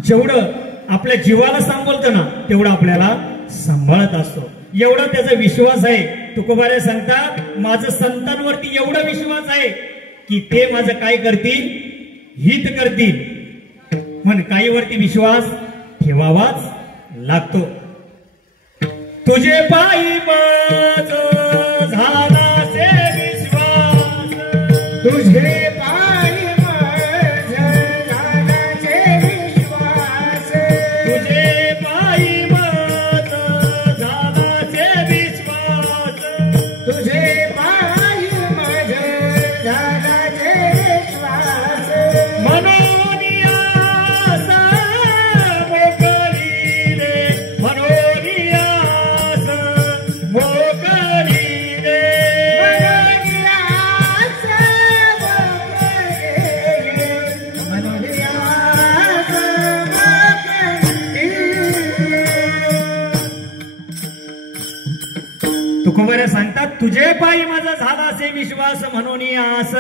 जेवढं आपल्या जीवाला सांभाळतो ना तेवढं आपल्याला सांभाळत असतो. एवढा त्याचा विश्वास आहे. तुकोबारे सांगतात माझं संतांवरती एवढा विश्वास आहे की ते माझं काय करतील, हित करतील. म्हणून काहीवरती विश्वास ठेवावाच लागतो. तुझे पायी माझं झालासे विश्वास, तुझे पायी माझं झालासे विश्वास, तुझे पायी माझं झालासे विश्वास, तुझे पायी माझं झालासे विश्वास. म्हणून तुकोबारे सांगतात तुझे पायी माझा झाला असे विश्वास, म्हणून आस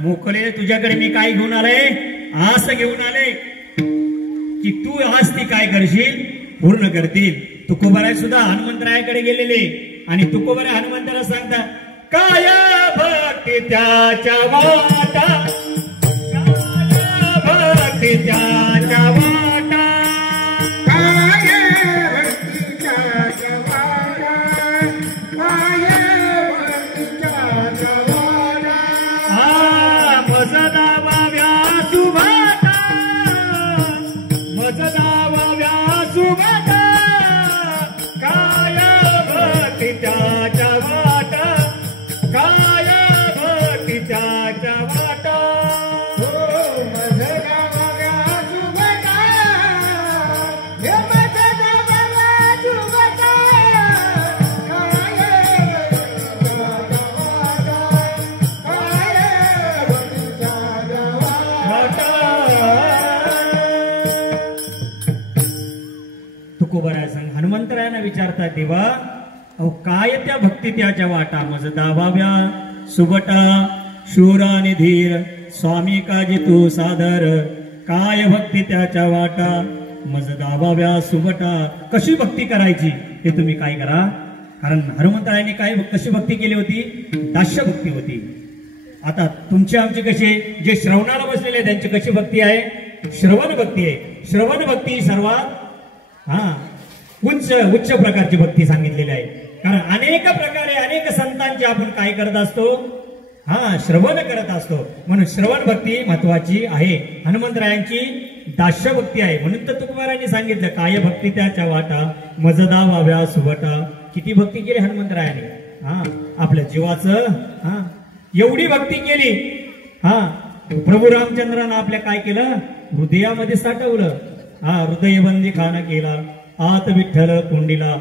मोकळे तुझ्याकडे मी काय घेऊन आले, आस घेऊन आले. की तू आज ती काय करशील पूर्ण करतील. तुकोबाराय सुद्धा हनुमंतरायाकडे गेलेले आणि तुकोबाराय हनुमंताला सांगतात, काय भक्ती त्याच्या वाटा, काय भक्ती त्याच्या वाटा, काय भक्ती त्याच्या वाटा, काय भक्ती त्याच्या वाटा. मज दावाव्या सुभाटा, मज दावाव्या सुभाटा, काय भक्ती त्याच्या वाटा, काय भक्ती त्याच्या वाटा. हो मज गावाव्या सुभटा, हे मज गावाव्या सुभटा, काय भक्ती त्याच्या वाटा, काय भक्ती त्याच्या वाटा. तुकोबाराय सांग हनुमंतरायांना विचारतात, देवा अहो काय त्या भक्ती त्याच्या वाटा, मज दाबाव्या सुबटा, शूर आणि धीर स्वामी काजी तू सादर, काय भक्ती त्याच्या वाटा, मज दाबाव्या सुबटा. कशी भक्ती करायची हे तुम्ही काय करा. कारण हनुमंतरायांनी काय कशी भक्ती केली होती, दास्य भक्ती होती. आता तुमची आमची कशी, जे श्रवणाला बसलेले त्यांची कशी भक्ती आहे, श्रवण भक्ती आहे. श्रवण भक्ती सर्वात उच्च प्रकारची भक्ती सांगितलेली आहे. कारण अनेक प्रकारे अनेक संतांची आपण काय करत असतो, श्रवण करत असतो. म्हणून श्रवण भक्ती महत्वाची आहे. हनुमंतरायांची दास्य भक्ती आहे. म्हणून तर तुकोबारायांनी सांगितलं, काय भक्ती त्याच्या वाटा, मजदा वाव्या सुवटा. किती भक्ती केली हनुमंतरायांनी, आपल्या जीवाचं एवढी भक्ती केली. प्रभू रामचंद्रानं आपल्या काय केलं, हृदयामध्ये साठवलं. हृदयबंदी खाना केला, आत विठ्ठल कुंडीला.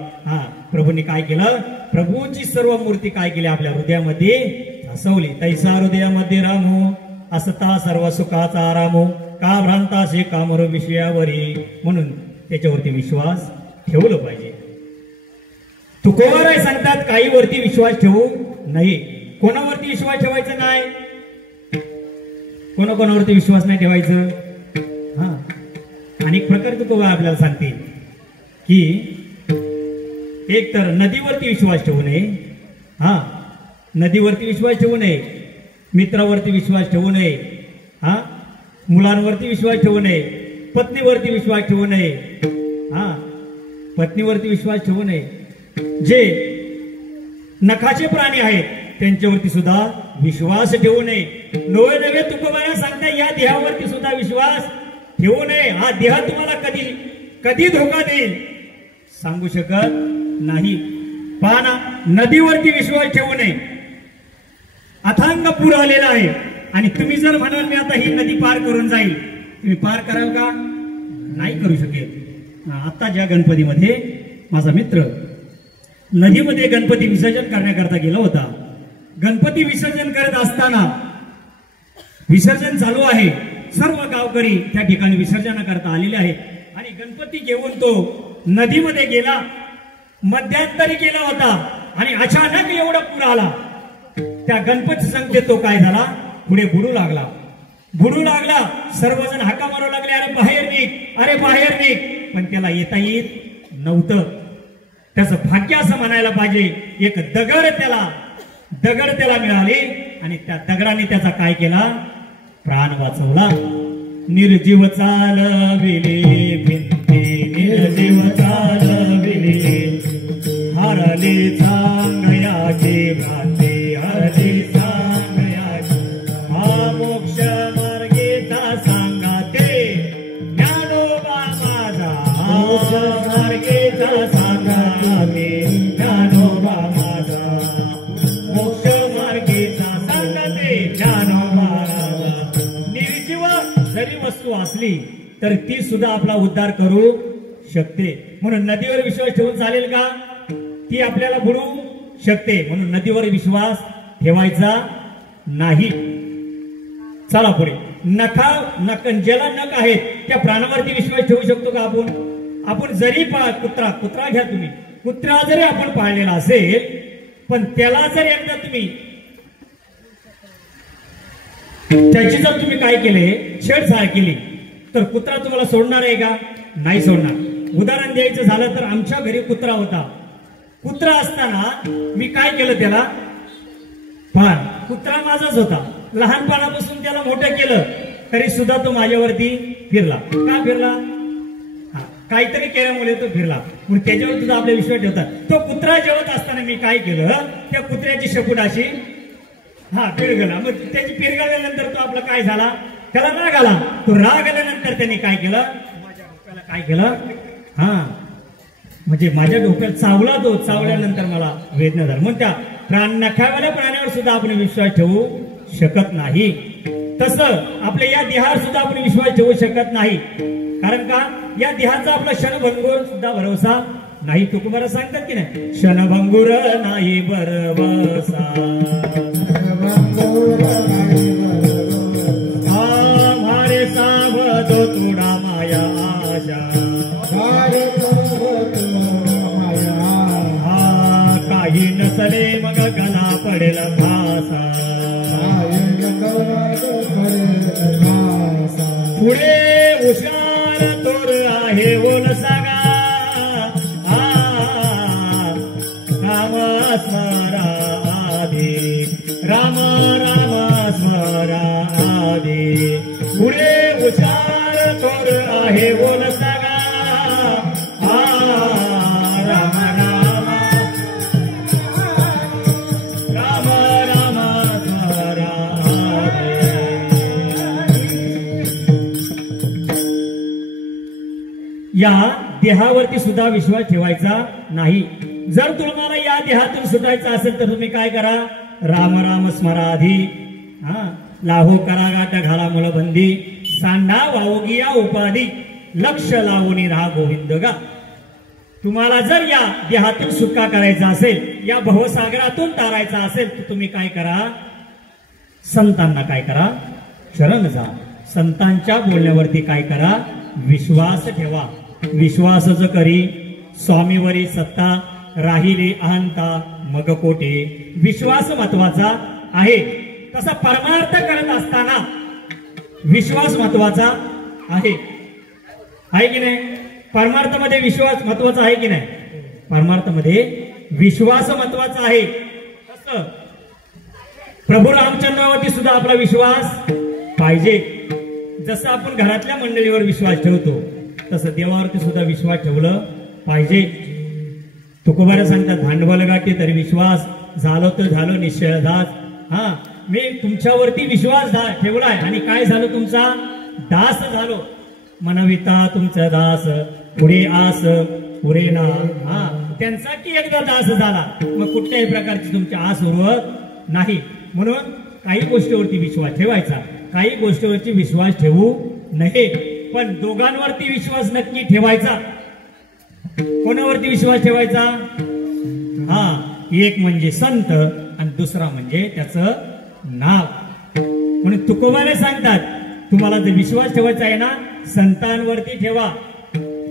प्रभूंनी काय केलं, प्रभूंची सर्व मूर्ती काय केली, आपल्या हृदयामध्ये बसवली. तैसा हृदयामध्ये रामो, असता सर्व सुखाचा आरामो, का भ्रांतासे कामर विषयावरी. म्हणून त्याच्यावरती विश्वास ठेवलं पाहिजे. तुकोबाराय सांगतात, काही वरती विश्वास ठेवू नाही. कोणावरती विश्वास ठेवायचा नाही, कोणाकोणावरती विश्वास नाही ठेवायचं. अनेक प्रकार तुकोबा आपल्याला सांगतील की एक तर नदीवरती विश्वास ठेवू नये, नदीवरती विश्वास ठेवू नये, मित्रावरती विश्वास ठेवू नये, मुलांवरती विश्वास ठेवू नये, पत्नीवरती विश्वास ठेवू नये, पत्नीवरती विश्वास ठेवू नये. जे नखाचे प्राणी आहेत त्यांच्यावरती सुद्धा विश्वास ठेवू नये. नवे तुकोबाया सांगता, या देहावरती सुद्धा विश्वास ठेवू नये. हा देह तुम्हाला कधी कधी धोका देईल सांगू शकत नाही. पाना नदीवरती विश्वास ठेवू नये. अथांग पूर आलेला आहे आणि तुम्ही जर म्हणाल मी आता ही नदी पार करून जाईल, तुम्ही पार कराल का, नाही करू शकेल. आता ज्या गणपतीमध्ये माझा मित्र नदीमध्ये गणपती विसर्जन करण्याकरता गेला होता. गणपती विसर्जन करत असताना विसर्जन चालू आहे, सर्व गावकरी त्या ठिकाणी विसर्जनाकरता आलेले आहेत आणि गणपती घेऊन तो नदीमध्ये गेला. मध्यंतरी गेला होता आणि अचानक एवढा पूर आला. त्या गणपती संगते तो काय झाला, पुढे बुडू लागला. सर्वजण हाका मारू लागले, अरे बाहेर निघ, अरे बाहेर निघ. पण त्याला येता येत नव्हतं. त्याचं भाग्य असं म्हणायला पाहिजे, एक दगड त्याला मिळाले आणि त्या दगडाने त्याचा काय केला, प्राण वाचवला. निर्जीव चालविले भिंती, निर्जीव चालविले, हरली सांगयाची भ्रांती, हरली सांगयाची. हा मोक्ष मार्गेचा सांगाते ज्ञानोबा माझा, मोक्ष मार्गेचा सांगाते ज्ञानोबा माझा, मोक्ष मार्गेचा सांगाते ज्ञानोबा. निर्जीव जरी वस्तू असली तर ती सुद्धा आपला उद्धार करू शकते. म्हणून नदीवर विश्वास ठेवून चालेल का, ती आपल्याला बुडू शकते. म्हणून नदीवर विश्वास ठेवायचा नाही. चला पुढे. ज्याला नख आहेत त्या प्राणावरती विश्वास ठेवू शकतो का आपण जरी कुत्रा घ्या तुम्ही, कुत्रा जरी आपण पाळलेला असेल पण त्याला जर एकदा तुम्ही त्याची जर तुम्ही काय केले, छेडछाड केली तर कुत्रा तुम्हाला सोडणार आहे का? नाही सोडणार. उदाहरण द्यायचं झालं तर आमच्या घरी कुत्रा होता. कुत्रा असताना मी काय केलं त्याला, फार कुत्रा माझाच होता. लहानपणापासून त्याला मोठं केलं तरी सुद्धा तो माझ्यावरती फिरला. का फिरला? काहीतरी केल्यामुळे तो फिरला. पण त्याच्यावर सुद्धा आपला विश्वास ठेवतात. तो कुत्रा जेवत असताना मी काय केलं, त्या कुत्र्याची शेपूट अशी पिरगला. मग त्याची पिरगल्यानंतर तो आपला काय झाला, त्याला राग आला. तो राग आल्यानंतर त्याने काय केलं, माझ्या डोक्याला काय केलं, म्हणजे माझ्या डोक्यात चावला. तो चावल्यानंतर मला वेदना झाली. मग त्या नखावाल्या प्राण्यावर सुद्धा आपण विश्वास ठेवू शकत नाही. तसं आपल्या या देहावर सुद्धा आपण विश्वास ठेवू शकत नाही. कारण का, या देहाचा आपला क्षणभंगूर सुद्धा भरोसा नाही. तुकोबारा सांगतात की नाही, क्षणभंगूर नाही भरवसा, मारे सावधो तुडा माया आशा, काही नसले मग गला पडेल भासा, पुढे हुशार तोर आहे ओल सागा, राम स्मरा आधी, राम राम स्मरा आधी, पुढे हुशार तोर आहे ओल सागा, राम राम राम राम स्मरा आधी. या देहावरती सुद्धा विश्वास ठेवायचा नाही. जर तुम्हाला या देहातून सुटायचं असेल तर तुम्ही काय करा, राम राम स्मराधी, लाहो करा गाठ घाला मुलबंदी, सांडा वावगिया उपाधी, लक्ष लावून राहा गोविंद गा. तुम्हाला जर या देहातून सुटका करायचा असेल, या भवसागरातून तारायचा असेल तर तुम्ही काय करा, संतांना काय करा, शरण जा. संतांच्या बोलण्यावरती काय करा, विश्वास ठेवा. विश्वासच करी स्वामीवरी सत्ता, राहिले अहंता मग कोटे. विश्वास महत्वाचा आहे. तसा परमार्थ करत असताना विश्वास महत्वाचा आहे की नाही? परमार्थामध्ये विश्वास महत्वाचा आहे की नाही? परमार्थामध्ये विश्वास महत्वाचा आहे. तसं प्रभू रामचंद्रावरती सुद्धा आपला विश्वास पाहिजे. जसं आपण घरातल्या मंडळीवर विश्वास ठेवतो तसं देवावरती सुद्धा विश्वास ठेवलं पाहिजे. तुकोबारा सांगतात, भांडवल गाठी तरी विश्वास, झालो तर झालो निश्चय दास. मी तुमच्यावरती विश्वास ठेवलाय आणि काय झालं, तुमचा दास झालो. मनविता तुमचा दास, पुढे आस पुढे ना. त्यांचा की एकदा दास झाला मग कुठल्याही प्रकारची तुमची आस उरवत नाही. म्हणून काही गोष्टीवरती विश्वास ठेवायचा, काही गोष्टीवरती विश्वास ठेवू नये. पण दोघांवरती विश्वास नक्की ठेवायचा. कोणावरती विश्वास ठेवायचा? एक म्हणजे संत आणि दुसरा म्हणजे त्याचं नाव. म्हणून तुकोबारे सांगतात, तुम्हाला जर विश्वास ठेवायचा आहे ना, संतांवरती ठेवा.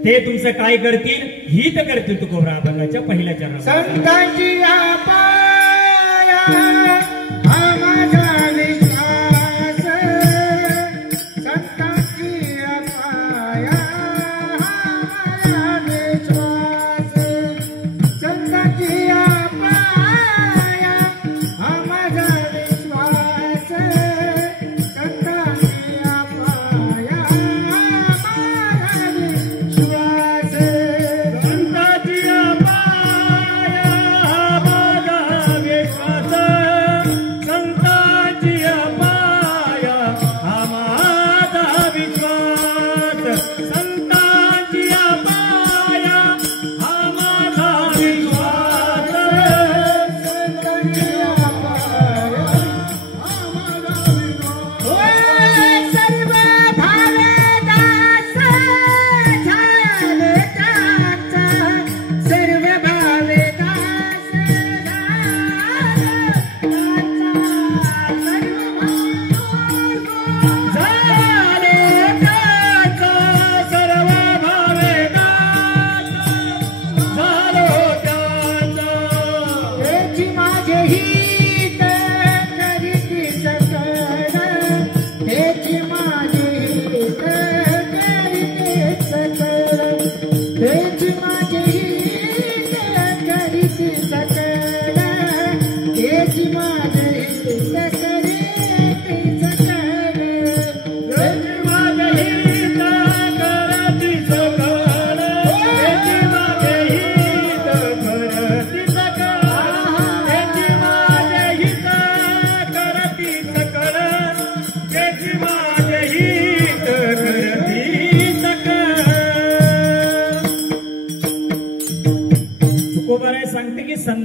ते तुमचं काय करतील, हित करतील. तुकोबरा अभंगाच्या पहिल्या चरणात संतांची संतांची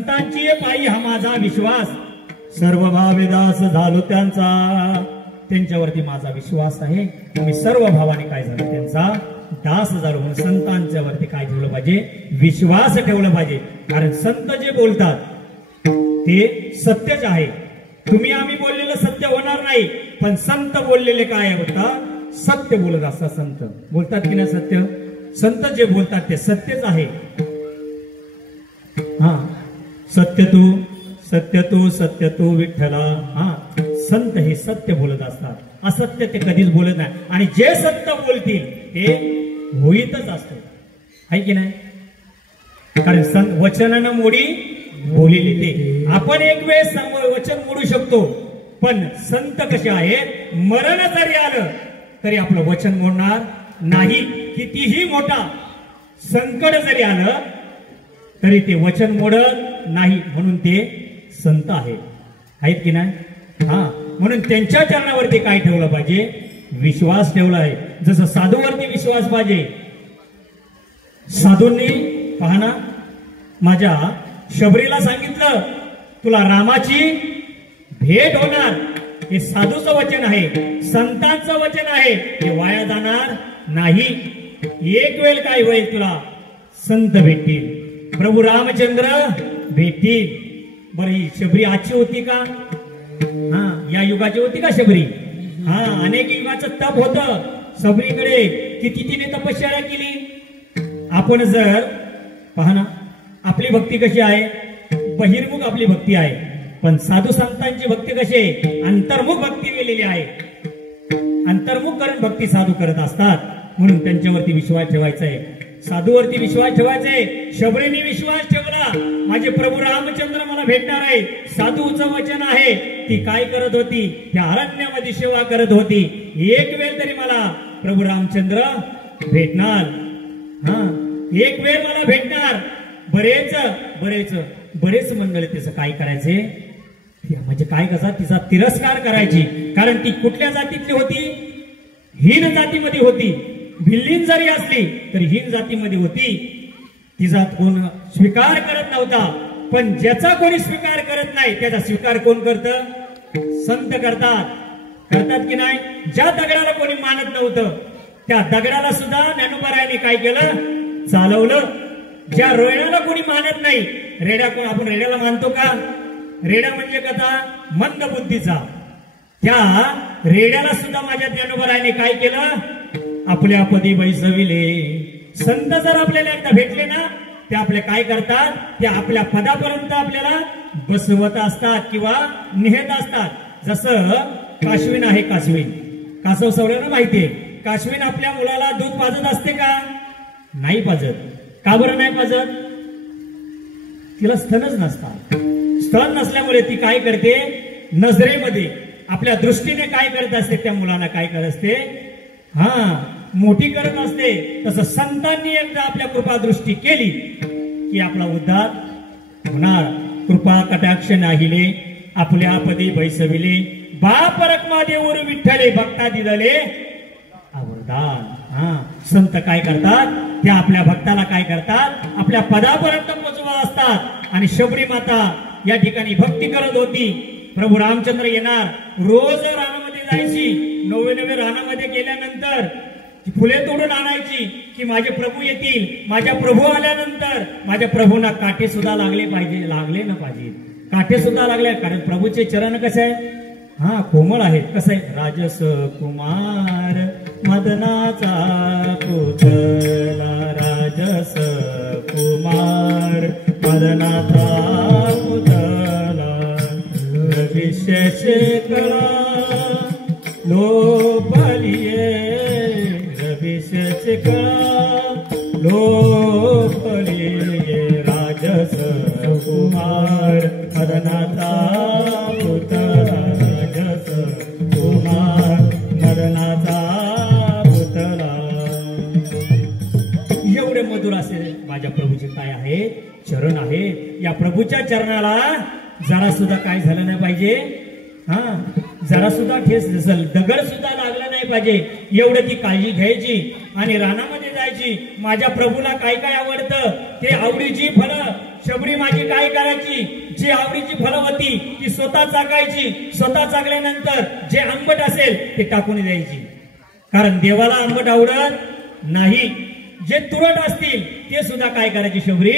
संतांची पायी हा माझा विश्वास, सर्व भाविदास झालो त्यांच्यावरती माझा विश्वास आहे. मी सर्व भावाने काय झालो त्यांचा दास झालो. म्हणून संतांच्या वरती काय ठेवलं पाहिजे, विश्वास ठेवला पाहिजे. कारण संत जे बोलतात ते सत्यच आहे. तुम्ही आम्ही बोललेलं सत्य होणार नाही, पण संत बोललेले काय होतात, सत्य बोलत असतात. संत बोलतात की नाही सत्य, संत जे बोलतात ते सत्यच आहे. हा सत्य तू विठ्ठला. हा संत हे सत्य बोलत असतात, असत्य ते कधीच बोलत नाही. आणि जे सत्य बोलतील ते होईतच असतं, आहे की नाही. कारण वचनानं मोडी बोलिले ते. आपण एक वेळेस वचन मोडू शकतो, पण संत कसे आहेत, मरण जरी आलं तरी आपलं वचन मोडणार नाही. कितीही मोठा संकट जरी आलं तरी ते वचन मोडत नाही. म्हणून ते संत आहेत की नाही. हा म्हणून त्यांच्या चरणावरती काय ठेवलं पाहिजे, विश्वास ठेवला आहे. जसं साधूवरती विश्वास पाहिजे. साधूंनी पहा ना, माझ्या शबरीला सांगितलं तुला रामाची भेट होणार. हे साधूचं वचन आहे, संतांचं वचन आहे, हे वाया जाणार नाही. एक वेळ काय होईल, तुला संत भेटतील, प्रभू रामचंद्र भेटतील. बरं ही शबरी आजची होती का, हा या युगाची होती का शबरी. हा अनेक युगाचं तप होतं शबरीकडे, किती तिने तपश्चर्या केली. आपण जर पहा ना, आपली भक्ती कशी आहे, बहिर्मुख आपली भक्ती आहे. पण साधू संतांची भक्ती कशी आहे, अंतर्मुख भक्ती केलेली आहे. अंतर्मुख करून भक्ती साधू करत असतात. म्हणून त्यांच्यावरती विश्वास ठेवायचा आहे, साधूवरती विश्वास ठेवायचा आहे. शबरीने विश्वास ठेवला, माझे प्रभू रामचंद्र मला भेटणार आहे. साधूचं वचन आहे. ती काय करत होती, त्या अरण्यामध्ये सेवा करत होती. एक वेळ तरी मला प्रभू रामचंद्र भेटणार. हा एक वेळ मला भेटणार. बरेच मंडळी त्याचं काय करायचे, म्हणजे काय कसा तिचा तिरस्कार करायची. कारण ती कुठल्या जातीतली होती, हीन जातीमध्ये होती. भिल्लीन जरी असली तरी हीन जातीमध्ये होती. तिचा कोण स्वीकार करत नव्हता. पण ज्याचा कोणी स्वीकार करत नाही त्याचा स्वीकार कोण करतं, संत करतात की नाही. ज्या दगडाला कोणी मानत नव्हतं त्या दगडाला सुद्धा ज्ञानोबारायांनी काय केलं, चालवलं. ज्या रेड्याला कोणी मानत नाही, रेड्या कोण, आपण रेड्याला मानतो का, रेडा म्हणजे कथा मंद बुद्धीचा, त्या रेड्याला सुद्धा माझ्या ज्ञानोबारायांनी काय केलं, आपल्या पदी बैसविले. संत जर आपल्याला एकदा भेटले ना, ते आपले काय करतात, ते आपल्या पदापर्यंत आपल्याला बसवत असतात किंवा नेहत असतात. जसं काश्मीन आहे, कासव सवऱ्यांना माहितीये, काश्मीन आपल्या मुलाला दूध पाजत असते का, नाही पाजत. का बरं नाही पाजत, तिला स्तनच नसतात. स्तन नसल्यामुळे ती काय करते, नजरेमध्ये आपल्या दृष्टीने काय करत असते, त्या मुलांना काय करत असते, हा मोठी करत असते. तसं संतांनी एकदा आपल्या कृपा दृष्टी केली की आपला उद्धार होणार. कृपा कटाक्ष नाहिले आपल्या पदी बैसविले, बाप रखमा देऊर विठ्ठले भक्ता दिदले आवरदान. हा संत काय करतात, ते आपल्या भक्ताला काय करतात, आपल्या पदापर्यंत पोचवत असतात. आणि शबरी माता या ठिकाणी भक्ती करत होती. प्रभू रामचंद्र येणार, रोज रानामध्ये जायची. नवे रानामध्ये गेल्यानंतर फुले तोडून आणायची की माझे प्रभू येतील. माझ्या प्रभू आल्यानंतर माझ्या प्रभूंना काटे सुद्धा लागले ना पाहिजे, काटे सुद्धा लागले. कारण प्रभूचे चरण कसे आहे, हा कोमळ आहेत. कसं आहे, राजस कुमार मदनाचा पुतला, राजस कुमार मदनाचा पुतला, रविशेषे कळा लोपलिये, रविशेषे कळा लोपलिये, राजस कुमार मदनाचा पुतला, राजस कुमार मदनाचा पुतला. एवढे मधुर असे माझ्या प्रभूचे काय आहे, चरण आहे. या प्रभूच्या चरणाला जरा सुद्धा काय झालं नाही पाहिजे, हा जरा सुद्धा ठेस दिसल, दगड सुद्धा लागला नाही पाहिजे. एवढं ती काळजी घ्यायची. आणि रानामध्ये जायची. माझ्या प्रभूला काय काय आवडतं ते आवडीची फळं शबरी माझी काय करायची, जी आवडीची फळं होती ती स्वतः चाकायची, स्वतः चाकल्यानंतर जे आंबट असेल ते टाकून द्यायची, कारण देवाला आंबट आवडत नाही. जे तुरट असतील ते सुद्धा काय करायची, शबरी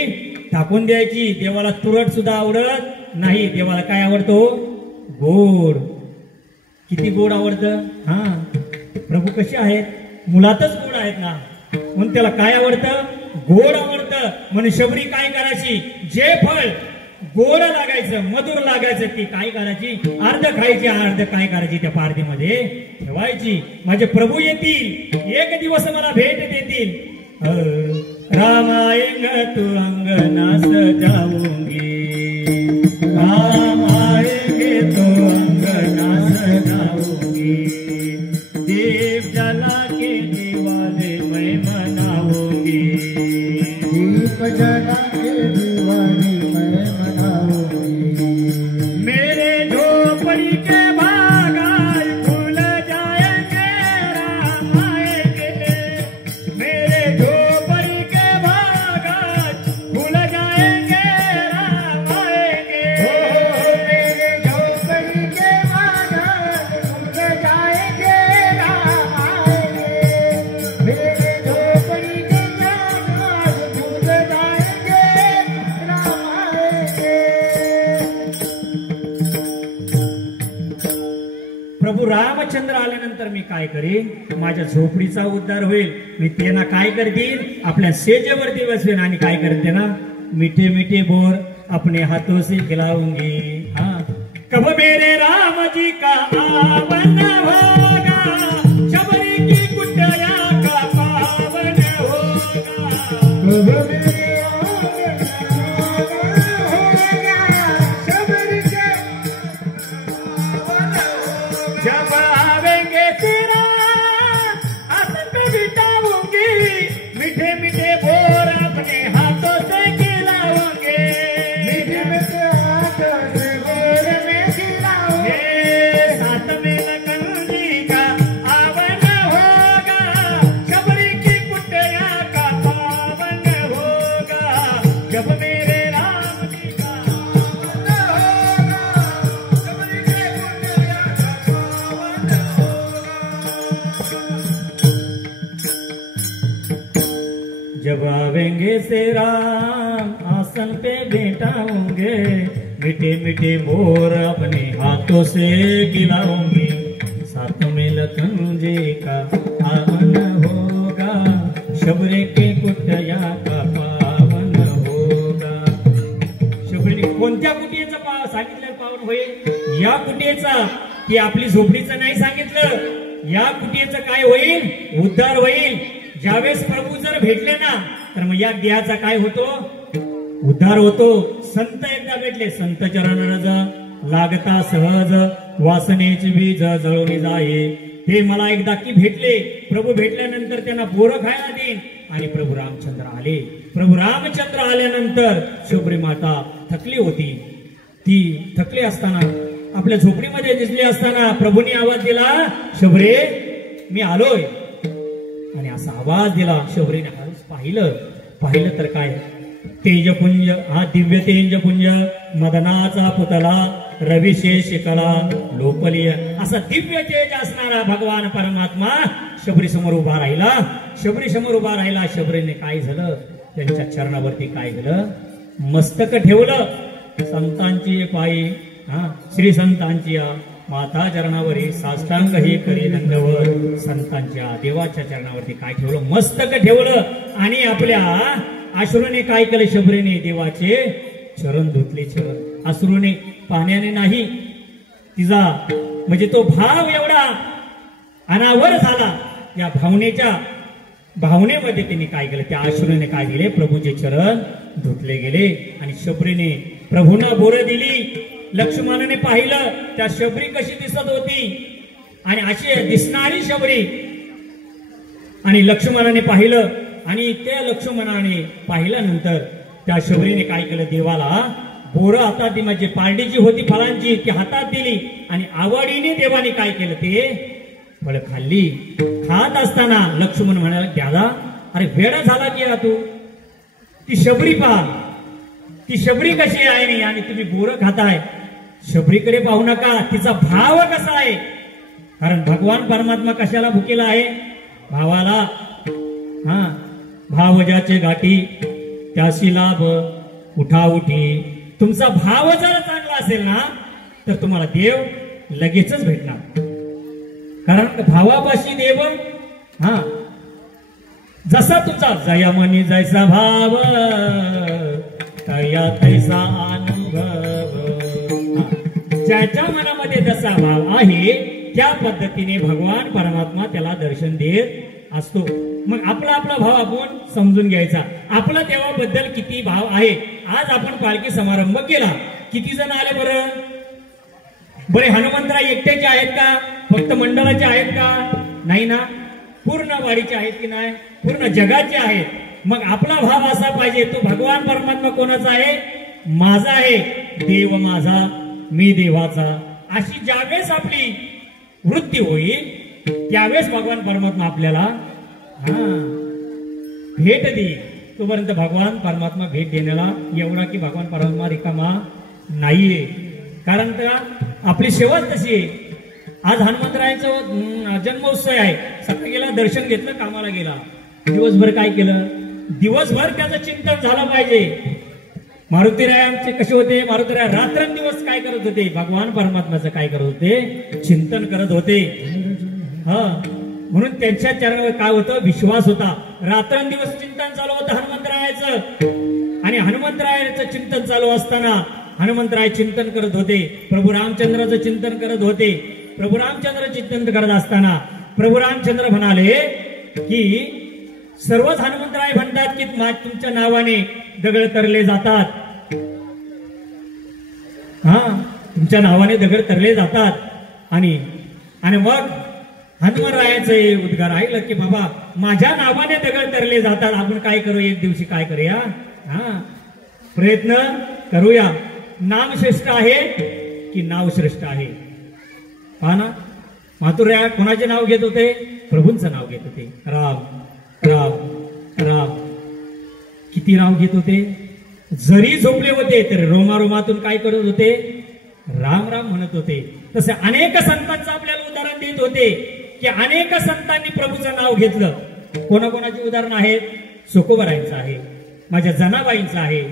टाकून द्यायची. देवाला तुरट सुद्धा आवडत नाही. देवाला काय आवडतो, गोड. किती गोड आवडतं. हा, प्रभू कसे आहेत, मुलातच गोड आहेत ना, म्हणून त्याला काय आवडतं, गोड आवडतं. म्हणून शबरी काय करायची, जे फळ गोड लागायचं, मधुर लागायचं ती काय करायची, अर्ध खायची, अर्ध काय करायची त्या पारदीमध्ये ठेवायची. माझे प्रभू येतील, एक दिवस मला भेट देतील. राम आएंगे तो अंगना सजाऊंगी, राम आएंगे तो अंगना सजाऊंगी, दीप जला के दिवाले मैं मनाऊंगी, दीप जला के दिवाली मैं मनाऊंगी, मेरे झोपड़ी के बागान खुल जाएंगे, राम आएंगे, मेरे झोपड़ी के बागान खुल जाएंगे, राम आएंगे, मेरे झोपड़ी के बागान खुल जाएंगे, राम आएंगे, मेरे झोपड़ी के बागान खुल जाएंगे, राम आएंगे. प्रभू रामचंद्र आल्यानंतर मी काय करेन, माझ्या झोपडीचा उद्धार होईल. मी त्यांना काय करतील, आपल्या सेजेवरती बसवेन आणि काय करेन त्यांना, मीठे मीठे बोर अपने हाथों से खिलाऊंगी. हाँ, कब मेरे राम जी का आवन होगा, शबरी की कुटिया का पावन होगा, प्रभु मेरे होगा, शबरी के जब आवेंगे तेरा आसन पे बिठाऊंगी, मीठे मीठे बोर अपने हाथों से खिलाऊंगे, मीठे मीठे हाथों से बोर में खिलाऊंगे, साथ में लखन जी का आवन होगा, शबरी की कुटिया का पावन होगा, जब मेरे राम जी का आवन होगा, शबरी की कुटिया का पावन होगा, जब आवेंगे से राम आसन पे बैठाऊंगे, मीठे मीठे मोर अपने हाथों से खिलाऊंगी, साथ में लखन जी का आवन होगा, शबरी के कुटिया का पावन होगा. शबरीने कोणत्या कुटियेचा सांगितलं पावन होईल, या कुटियेचा, की आपली झोपडीचं नाही सांगितलं. या कुटियेचं काय होईल, उद्धार होईल. ज्यावेळेस प्रभू जर भेटले ना, तर मग या देहाचा काय होतो, उद्धार होतो. संत एकदा भेटले, संत चरण रज लागता सहज, वासनेची बीज जळून जाये. हे मला एकदा की भेटले, प्रभू भेटल्यानंतर त्यांना बोरं खायला देईन. आणि प्रभू रामचंद्र आले. प्रभू रामचंद्र आल्यानंतर शबरी माता थकली होती. ती थकली असताना आपल्या झोपडीमध्ये दिसली असताना प्रभूंनी आवाज दिला, शबरे मी आलोय. आणि असा आवाज दिला. शबरीने हळूच पाहिलं तर काय, तेजपुंज, हा दिव्य तेजपुंज, मदनाचा पुतला, रविशेष कला लोपलीय, असा दिव्य तेज असणारा भगवान परमात्मा शबरी समोर उभा राहिला. शबरी समोर उभा राहिला. शबरीने काय झालं, त्यांच्या चरणावरती काय झालं, मस्तक ठेवलं. संतांची पायी, श्री संतांची माता चरणावरी साष्टांग ही करी दंडवत. संतांच्या देवाच्या चरणावरती काय ठेवलं, मस्तक ठेवलं. आणि आपल्या अश्रूने काय केलं, शबरीने देवाचे चरण धुतले. चरण अश्रूने, पाण्याने नाही. तिचा म्हणजे तो भाव एवढा अनावर झाला. या भावनेमध्ये त्यांनी काय केलं, त्या अश्रूने काय दिले, प्रभूचे चरण धुतले गेले. आणि शबरीने प्रभूंना बोरं दिली. लक्ष्मणाने पाहिलं त्या शबरी कशी दिसत होती, आणि अशी दिसणारी शबरी. आणि लक्ष्मणाने पाहिलं, आणि त्या लक्ष्मणाने पाहिल्यानंतर त्या शबरीने काय केलं, देवाला बोरं हातात, म्हणजे पारडी जी होती फळांची ती हातात दिली. आणि आवडीने देवाने काय केलं, ते फळ खाल्ली. खात असताना लक्ष्मण म्हणाला, द्याला अरे वेडा झाला की तू, ती शबरी पहा ती शबरी कशी आहे नाही आणि तुम्ही बोरं खाताय. शबरीकडे पाहू नका, तिचा भाव कसा आहे. कारण भगवान परमात्मा कशाला भुकेला आहे? भावाला. हा, भाव ज्याचे गाठी त्याशी लाभ उठा उठी. तुमचा भाव जर चांगला असेल ना तर तुम्हाला देव लगेचच भेटणार. कारण भावापाशी देव. हा, जसा तुमचा जया मनी जैसा भाव तया तैसा अनुभव. ज्याच्या मनामध्ये जसा भाव आहे त्या पद्धतीने भगवान परमात्मा त्याला दर्शन देत असतो. मग आपला आपला भाव आपण समजून घ्यायचा. आपला देवाबद्दल किती भाव आहे. आज आपण पालखी समारंभ केला, किती जण आले बरं? बरे हनुमंतराय एकट्याचे आहेत का? फक्त मंडळाचे आहेत का? नाही ना, पूर्ण वाडीचे आहेत की नाही? पूर्ण जगाचे आहेत. मग आपला भाव असा पाहिजे, तो भगवान परमात्मा कोणाचा आहे? माझा आहे. देव माझा, मी देवाचा. अशी ज्यावेळेस आपली वृत्ती होईल त्यावेळेस भगवान परमात्मा आपल्याला भेट देईल. तोपर्यंत भगवान परमात्मा भेट देण्याला एवढा की भगवान परमात्मा रिकामा नाहीये. कारण का आपली शेवट तशी आहे. आज हनुमंतरायांचा जन्मोत्सव आहे. सकाळी गेला, दर्शन घेतलं, कामाला गेला. दिवसभर काय केलं? दिवसभर त्याचं चिंतन झालं पाहिजे. मारुतीरायांचे कसे होते? मारुतीराय रात्रंदिवस काय करत होते? भगवान परमात्म्याचं काय करत होते? चिंतन करत होते. हा, म्हणून त्यांच्या चरणावर काय होतं? विश्वास होता. रात्रंदिवस चिंतन चालू होतं हनुमंतरायाचं. आणि हनुमंतरायाचं चिंतन चालू असताना हनुमंतराय चिंतन करत होते. प्रभू रामचंद्राचं चिंतन करत होते. प्रभू रामचंद्र चिंतन करत असताना प्रभू रामचंद्र म्हणाले की सर्वच हनुमंतराय म्हणतात की तुमच्या नावाने दगड तरले जातात. हा, तुमच्या नावाने दगड तरले जातात. आणि मग हनुमंतरायाचे उद्गार ऐकलं की बाबा माझ्या नावाने दगड तरले जातात. आपण काय करू? एक दिवशी काय करूया? हा, प्रयत्न करूया. नाम श्रेष्ठ आहे की नाव श्रेष्ठ आहे? पहा ना, मातुराया कोणाचे नाव घेत होते? प्रभूंचं नाव घेत होते. राम राम राम. किती नाव घेत होते? जरी झोपले होते तरी रोमारोमातून काय करत होते? राम राम म्हणत होते. तसे अनेक संतांचं आपल्याला उदाहरण देत होते की अनेक संतांनी प्रभूचं नाव घेतलं. कोणाकोणाची उदाहरण आहेत? सुकोबरायांचं आहे, माझ्या जनाबाईंचं आहे,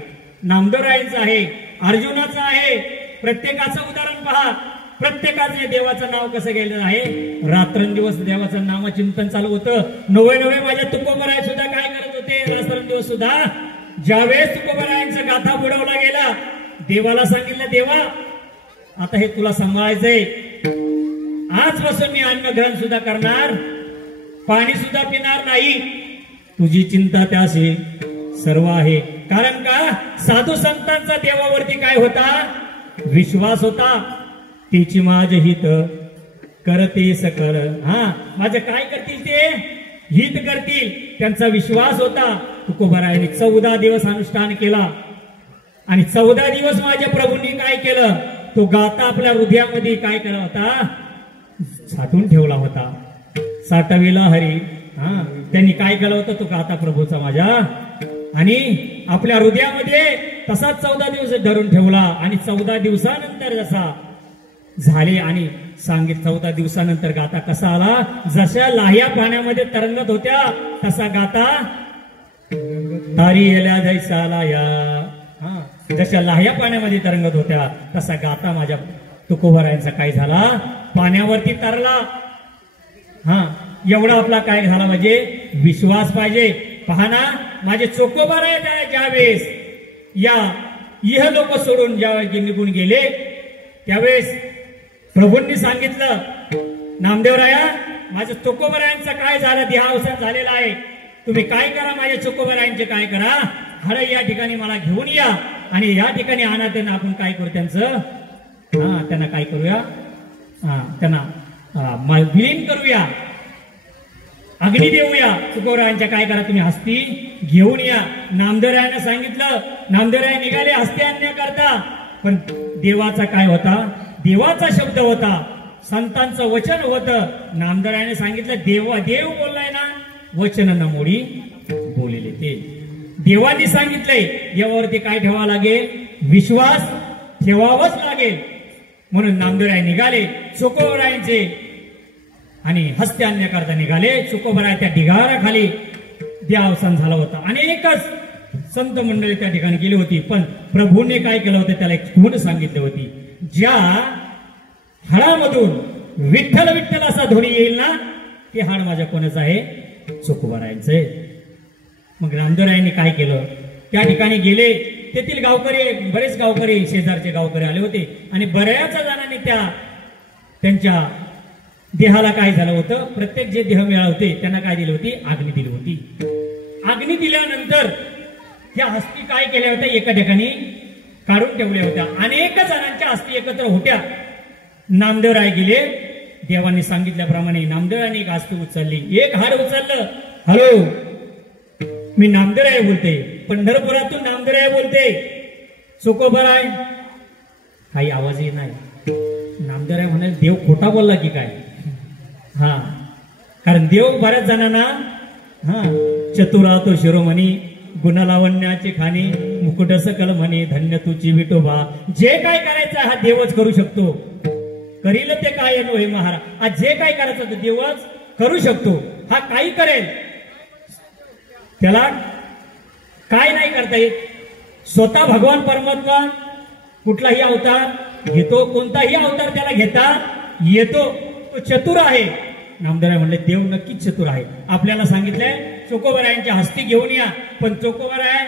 नामदेवरायांचं आहे, अर्जुनाचं आहे. प्रत्येकाचं उदाहरण पहा. प्रत्येकाचे देवाचं नाव कसं गेलेलं आहे? रात्रंदिवस देवाचं नामचिंतन चालू होतं. नवे माझ्या तुकोबराय सुद्धा काय करत होते? रात्रंदिवस सुद्धा. ज्यावेळेस तुकोबरायांचा गाथा बुडवला गेला, देवाला सांगितलं देवा आता हे तुला सांभाळायचंय. आजपासून मी अन्न ग्रहण सुद्धा करणार, पाणी सुद्धा पिणार नाही. तुझी चिंता त्याशी सर्व आहे. कारण का साधू संतांचा देवावरती काय होता? विश्वास होता. तिची माझ हित करते सकल. हा, माझं काय करतील? ते हित करतील. त्यांचा विश्वास होता. तुकोबरायांनी 14 दिवस अनुष्ठान केला. आणि 14 दिवस माझ्या प्रभूंनी काय केलं? तो गाता आपल्या हृदयामध्ये काय केला होता? साठवून ठेवला होता. साठविला हरी. हा, त्यांनी काय केलं होतं? तो गाता प्रभूचा माझ्या आणि आपल्या हृदयामध्ये तसाच 14 दिवस धरून ठेवला. आणि 14 दिवसानंतर जसा झाले आणि सांगित 14 दिवसानंतर गाता कसा आला? जशा लाह्या पाण्यामध्ये तरंगत होत्या तसा गाता तारी येल्या जैसा लाह्या. हा, जशा लाह्या पाण्यामध्ये तरंगत होत्या तसा गाता माझ्या तुकोबरायांचा काय झाला? पाण्यावरती तरला. हा, एवढा आपला काय झाला पाहिजे? विश्वास पाहिजे. पहा ना, माझे चोकोबराय ज्यावेळेस या इह लोक सोडून ज्यावेळेस निघून गेले त्यावेळेस प्रभूंनी सांगितलं नामदेवराया माझ्या तुकोबरायांचं काय झालं? देहावसान झालेला आहे. तुम्ही काय करा? माझ्या तुकोबरायांचे काय करा? हर या ठिकाणी मला घेऊन या आणि या ठिकाणी आणा. त्यांना आपण काय करू? त्यांचं त्यांना काय करूया? त्यांना विलीन करूया, अग्नी देऊया. तुकोबरायांच्या काय करा? तुम्ही हस्ती घेऊन या. नामदेवरायांना सांगितलं. नामदेवराय निघाले हस्ती आणण्याकरता. पण देवाचा काय होता? देवाचा शब्द होता. संतांचं वचन होतं. नामदेवरायाने सांगितलं देव बोललाय ना, वचन न मोडी बोलले ते. देवांनी सांगितलंय यावरती काय ठेवावं लागेल? विश्वास ठेवावाच लागेल. म्हणून नामदेवराय निघाले चोकोबरायांचे आणि हस्ते आणण्याकरता निघाले. चोकोबराय त्या ढिगाराखाली देहावसान झाला होता. अनेकच संत मंडळी त्या ठिकाणी गेली होती. पण प्रभूने काय केलं होतं त्याला एक खूण सांगितली होती. ज्या हाडामधून विठ्ठल विठ्ठल असा ध्वनी येईल ना ते हाड माझ्या कोणाचं आहे? चोकोबरायांचं आहे. मग नामदेवरायांनी काय केलं? त्या ठिकाणी गेले. तेथील गावकरी बरेच गावकरी शेजारचे गावकरी आले होते आणि बऱ्याच जणांनी त्यांच्या देहाला काय झालं होतं? प्रत्येक जे देह मिळाले होते त्यांना काय दिली होती? आग्नी दिली होती. आग्नी दिल्यानंतर त्या अस्थी काय केल्या होत्या? एका ठिकाणी काढून ठेवल्या होत्या. अनेक जणांच्या अस्थी एकत्र होत्या. नामदेवराय गेले. देवांनी सांगितल्याप्रमाणे नामदेवरायांनी एक अस्थी उचलली. एक हाड उचललं. हॅलो, मी नामदेवराय बोलते. पंढरपुरातून नामदेवराय बोलते. चोकोबराय काही आवाजही नाही. नामदेवराय म्हणाले देव खोटा बोलला की काय? हा, कारण देव बऱ्याच जणांना चतुरा तो शिरोमणी गुणलावण्याचे खाणी मुकुट सकल म्हणे धन्य तुची विठोबा. जे काय करायचं हा देवच करू शकतो. करील ते काय नो हे महाराज. आज जे काय करायचं ते देवच करू शकतो. हा काही करेल त्याला काय नाही करता येत. स्वतः भगवान परमात्मा कुठलाही अवतार घेतो, कोणताही अवतार त्याला घेता येतो. तो चतुर आहे. नामदेवराय म्हणले देव नक्कीच चतुर आहे. आपल्याला सांगितलंय चोकोबरायांच्या हस्ती घेऊन या. पण चोकोबराय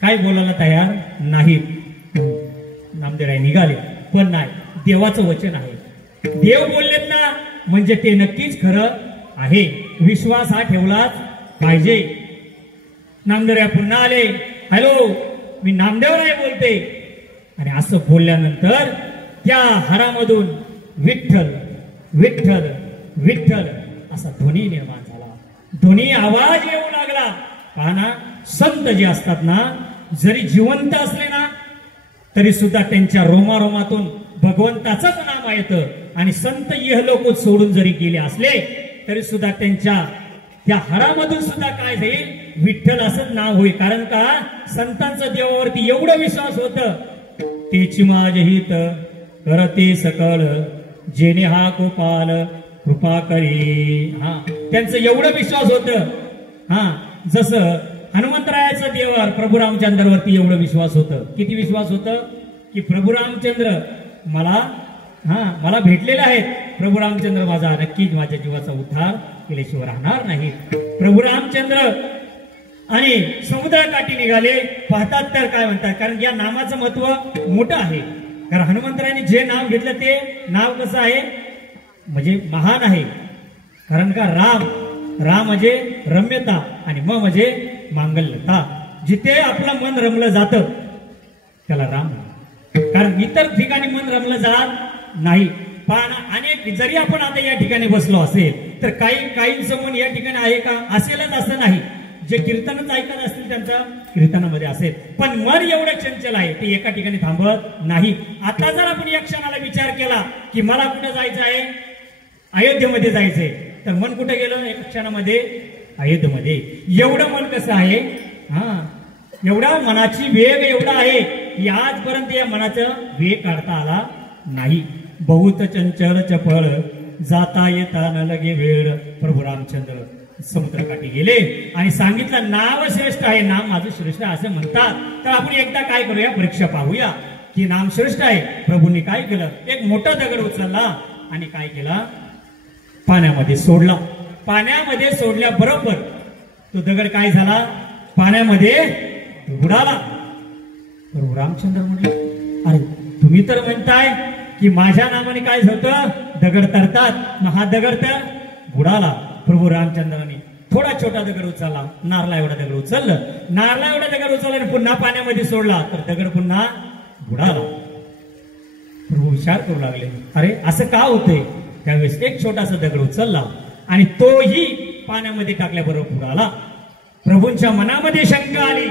काय बोलायला तयार नाही. नामदेवराय निघाले. पण नाही, देवाचं वचन आहे. देव बोललेत ना म्हणजे ते नक्कीच खरं आहे. विश्वास हा ठेवलाच पाहिजे. नामदेवराय पुन्हा आले. हॅलो, मी नामदेवराय बोलते. आणि असं बोलल्यानंतर त्या हाडामधून विठ्ठल विठ्ठल विठ्ठल असा ध्वनी निर्माण झाला. ध्वनी आवाज येऊ लागला. पहा ना, संत जे असतात ना जरी जिवंत असले ना तरी सुद्धा त्यांच्या रोमारोमातून भगवंताचंच नाम येतं. आणि संत इहलोक सोडून जरी गेले असले तरी सुद्धा त्यांच्या त्या हाडामधून सुद्धा काय जाईल? विठ्ठल असंच नाव होईल. कारण का संतांचा देवावरती एवढं विश्वास होत. तेची माझ हित करते सकळ जेने हा गोपाल कृपा करी. त्यांचं एवढं विश्वास होत. जसं हनुमंतरायाचं देवावर प्रभू रामचंद्रवरती एवढं विश्वास होत. किती विश्वास होत की प्रभू रामचंद्र मला भेटलेले आहेत. प्रभू रामचंद्र माझा नक्कीच माझ्या जीवाचा उद्धार केल्याशिवाय राहणार नाही. प्रभू रामचंद्र आणि समुद्रकाठी निघाले. पाहतात तर काय म्हणतात, कारण या नामाचं महत्व मोठं आहे. कारण हनुमंतरायांनी जे नाव घेतलं ते नाव कसं आहे? म्हणजे महान आहे. कारण का राम म्हणजे रम्यता आणि म म्हणजे मांगल्यता. जिथे आपलं मन रमलं जातं त्याला राम. कारण इतर ठिकाणी मन रमलं जात नाही. पण अनेक जरी आपण आता या ठिकाणी बसलो असेल तर काहींचं मन या ठिकाणी आहे का? असेलच असं नाही. जे कीर्तनच ऐकत असतील त्यांच्या कीर्तनामध्ये असेल. पण मन एवढं चंचल आहे ते एका ठिकाणी थांबत नाही. आता जर आपण या क्षणाला विचार केला की मला कुठं जायचं आहे? अयोध्येमध्ये जायचंय, तर मन कुठे गेलं? एका क्षणामध्ये अयोध्येमध्ये. एवढं मन कसं आहे? एवढा मनाची वेग एवढा आहे की आजपर्यंत या मनाचा वेग काढता आला नाही. बहुत चंचल चपळ जाता येता न लगे वेळ. प्रभू रामचंद्र समुद्रकाठी गेले आणि सांगितलं नाव श्रेष्ठ आहे. नाम माझं श्रेष्ठ असं म्हणतात. तर आपण एकदा काय करूया? परीक्षा पाहूया की नाम श्रेष्ठ आहे. प्रभूंनी काय केलं? एक मोठा दगड उचलला आणि काय केला? पाण्यामध्ये सोडला. पाण्यामध्ये सोडल्याबरोबर तो दगड काय झाला? पाण्यामध्ये बुडाला. प्रभू रामचंद्र म्हटले अरे तुम्ही तर म्हणताय की माझ्या नावाने काय होतं? दगड तरतात. मग हा दगड तर बुडाला. प्रभू रामचंद्रांनी थोडा छोटा दगड उचलला. नारला एवढा दगड उचललं. नारला एवढा दगड उचलला आणि पुन्हा पाण्यामध्ये सोडला तर दगड पुन्हा बुडाला. प्रभू विचार करू लागले अरे असं का होतंय? त्यावेळेस एक छोटासा दगड उचलला आणि तोही पाण्यामध्ये टाकल्याबरोबर बुडाला. प्रभूंच्या मनामध्ये शंका आली.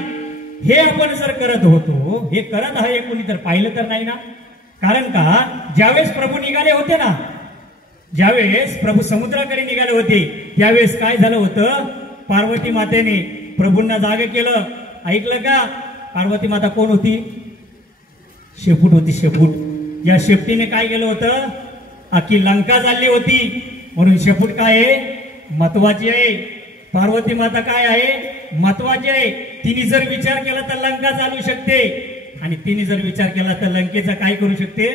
हे आपण जर करत होतो, हे करत आहे कोणी तर पाहिलं तर नाही ना? कारण का ज्यावेळेस प्रभू निघाले होते ना, ज्यावेळेस प्रभू समुद्राकडे निघाले होते त्यावेळेस काय झालं होतं? पार्वती मातेने प्रभूंना जागे केलं. ऐकलं का? पार्वती माता कोण होती? शेपूट होती, शेपूट. या शेपटीने काय केलं होतं? अख्खी लंका चालली होती. म्हणून शेपूट काय आहे? महत्वाची आहे. पार्वती माता काय आहे? महत्वाची आहे. तिने जर विचार केला तर लंका चालू शकते, आणि तिने जर विचार केला तर लंकेचा काय करू शकते?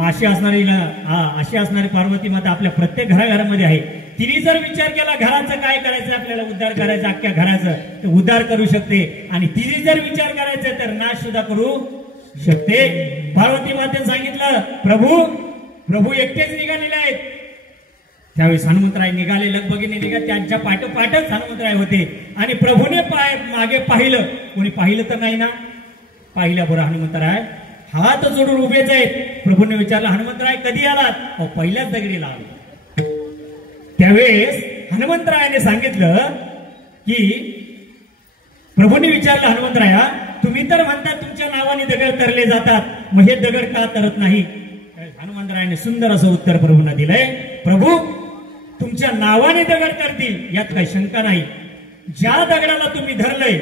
अशी असणारी पार्वती माता आपल्या प्रत्येक घराघरामध्ये आहे. तिने जर विचार केला घराचं काय करायचं, आपल्याला उद्धार करायचा अख्ख्या घराचं, तर उद्धार करू शकते. आणि तिने जर विचार करायचा तर नाश सुद्धा करू शकते. पार्वती मातेने सांगितलं प्रभू एकटेच निघालेले आहेत. त्यावेळेस हनुमंतराय निघाले, लगबगीने निघा. त्यांच्या पाठोपाठच हनुमंतराय होते. आणि प्रभूने मागे पाहिलं. कोणी पाहिलं तर नाही ना? पाहिल्याबरोबर हनुमंतराय हात जोडून उभेच आहेत. प्रभूने विचारलं, हनुमंतराय कधी आलात? पहिल्याच दगडीला आलो. त्यावेळेस हनुमंतरायाने सांगितलं की, प्रभूने विचारलं, हनुमंतराया तुम्ही तर म्हणता तुमच्या नावाने दगड तरले जातात, मग हे दगड का तरत नाही? हनुमंतरायाने सुंदर असं उत्तर प्रभूंना दिलंय. प्रभू तुमच्या नावाने दगड करतील यात काही शंका नाही. ज्या दगडाला तुम्ही धरलंय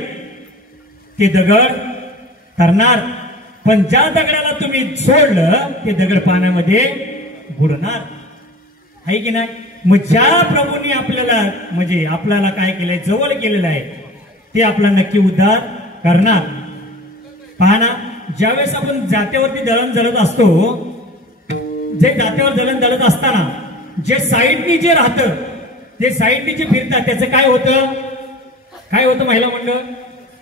ते दगड तरणार, पण ज्या दगडाला तुम्ही सोडलं ते दगड पाण्यामध्ये बुडणार, आहे की नाही? मग ज्या प्रभूंनी आपल्याला काय केलंय, जवळ केलेलं आहे, ते आपला नक्की उद्धार करणार. पहा ना, ज्यावेळेस आपण जात्यावरती दळण जळत असतो, जे जात्यावर दळण जळत असताना जे साईडनी जे राहतं, ते साईडनी जे फिरतात, त्याचं काय होतं महिला मंडळ?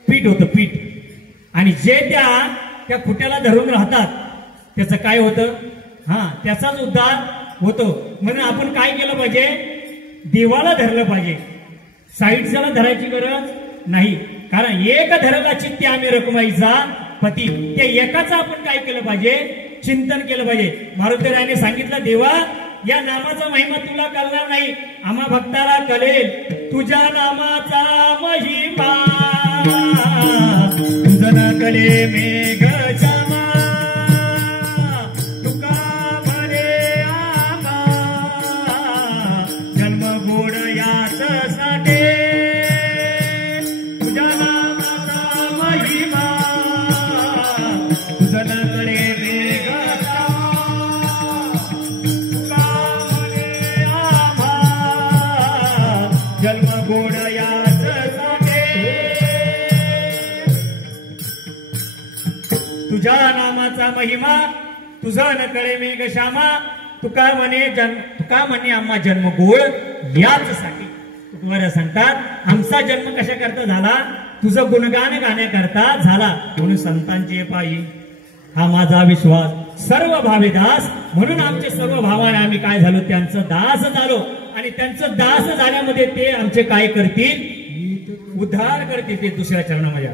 पीठ होतं, पीठ. आणि जे त्या खुट्याला धरून राहतात त्याचं काय होतं? त्याचाच उद्धार होतो. म्हणून आपण काय केलं पाहिजे? देवाला धरलं पाहिजे, साईडच्याला धरायची गरज नाही. कारण एक धरला चित्ते आम्ही रखुमाईचा पती, त्या एकाचं आपण काय केलं पाहिजे? चिंतन केलं पाहिजे. मारुतीरायाने सांगितलं, देवा या नामाचा महिमा तुला कळणार नाही, आम्हा भक्ताला कळेल. तुझ्या नामाचा महिमा तुझं कळे मेघ श्यामा, तुका म्हणे आम्हा जन्म गोड याच साठे. तुझ्या नामाचा महिमा तुझं कळे मेघ जन्म गोड याच साठे. तुझ्या नामाचा महिमा तुझा न कळे मेघ श्यामा, तुका म्हणे आम्हा जन्म गोड याच साठी. तुकाराम सांगतात, आमचा जन्म कशा करता झाला? तुझं गुणगान गाण्याकरता झाला. म्हणून संतांचे पायी हा माझा विश्वास, सर्व भावे दास. म्हणून आमचे सर्व भावाने आम्ही काय झालो? त्यांचं दास झालो. आणि त्यांचं दास झाल्यामध्ये ते आमचे काय करतील? उद्धार करतील. ते दुसऱ्या चरणामध्ये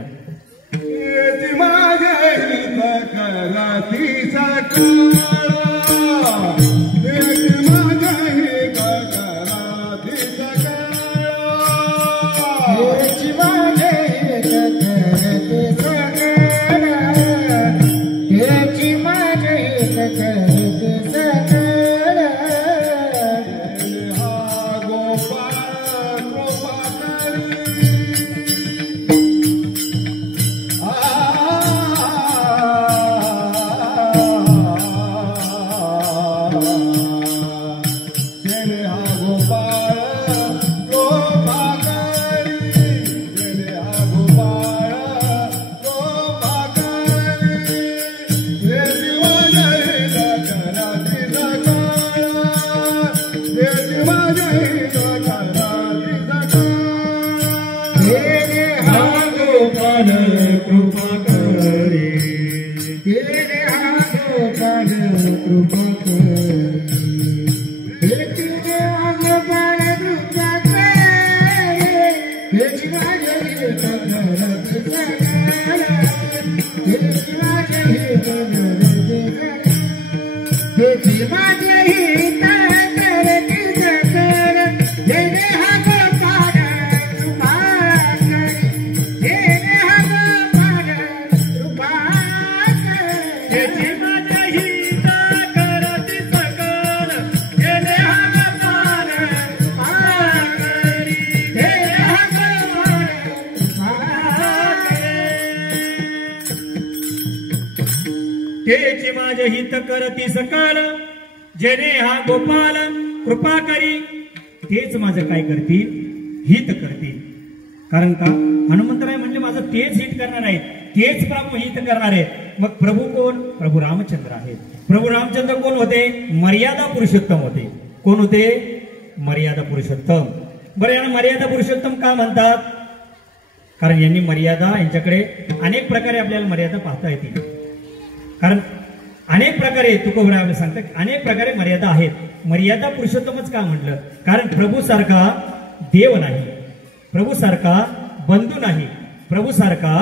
तेची माझे हित करती सकळ, जेणे हा गोपाल कृपा करी, तेच माझं काय करतील, हित करतील. कारण का हनुमंतराय म्हणजे माझं तेच हित करणार आहेत, तेच प्रभू हित करणार आहेत. मग प्रभू कोण? प्रभू रामचंद्र आहेत. प्रभू रामचंद्र कोण होते? मर्यादा पुरुषोत्तम होते. कोण होते? मर्यादा पुरुषोत्तम. बरं, यांना मर्यादा पुरुषोत्तम का म्हणतात? कारण यांनी मर्यादा, यांच्याकडे अनेक प्रकारे आपल्याला मर्यादा पाहता येतील. कारण अनेक प्रकारे तुकोबरा आपल्याला सांगतात, अनेक प्रकारे मर्यादा आहेत. मर्यादा पुरुषोत्तमच का म्हटलं? कारण प्रभू सारखा देव नाही, प्रभू सारखा बंधू नाही, प्रभू सारखा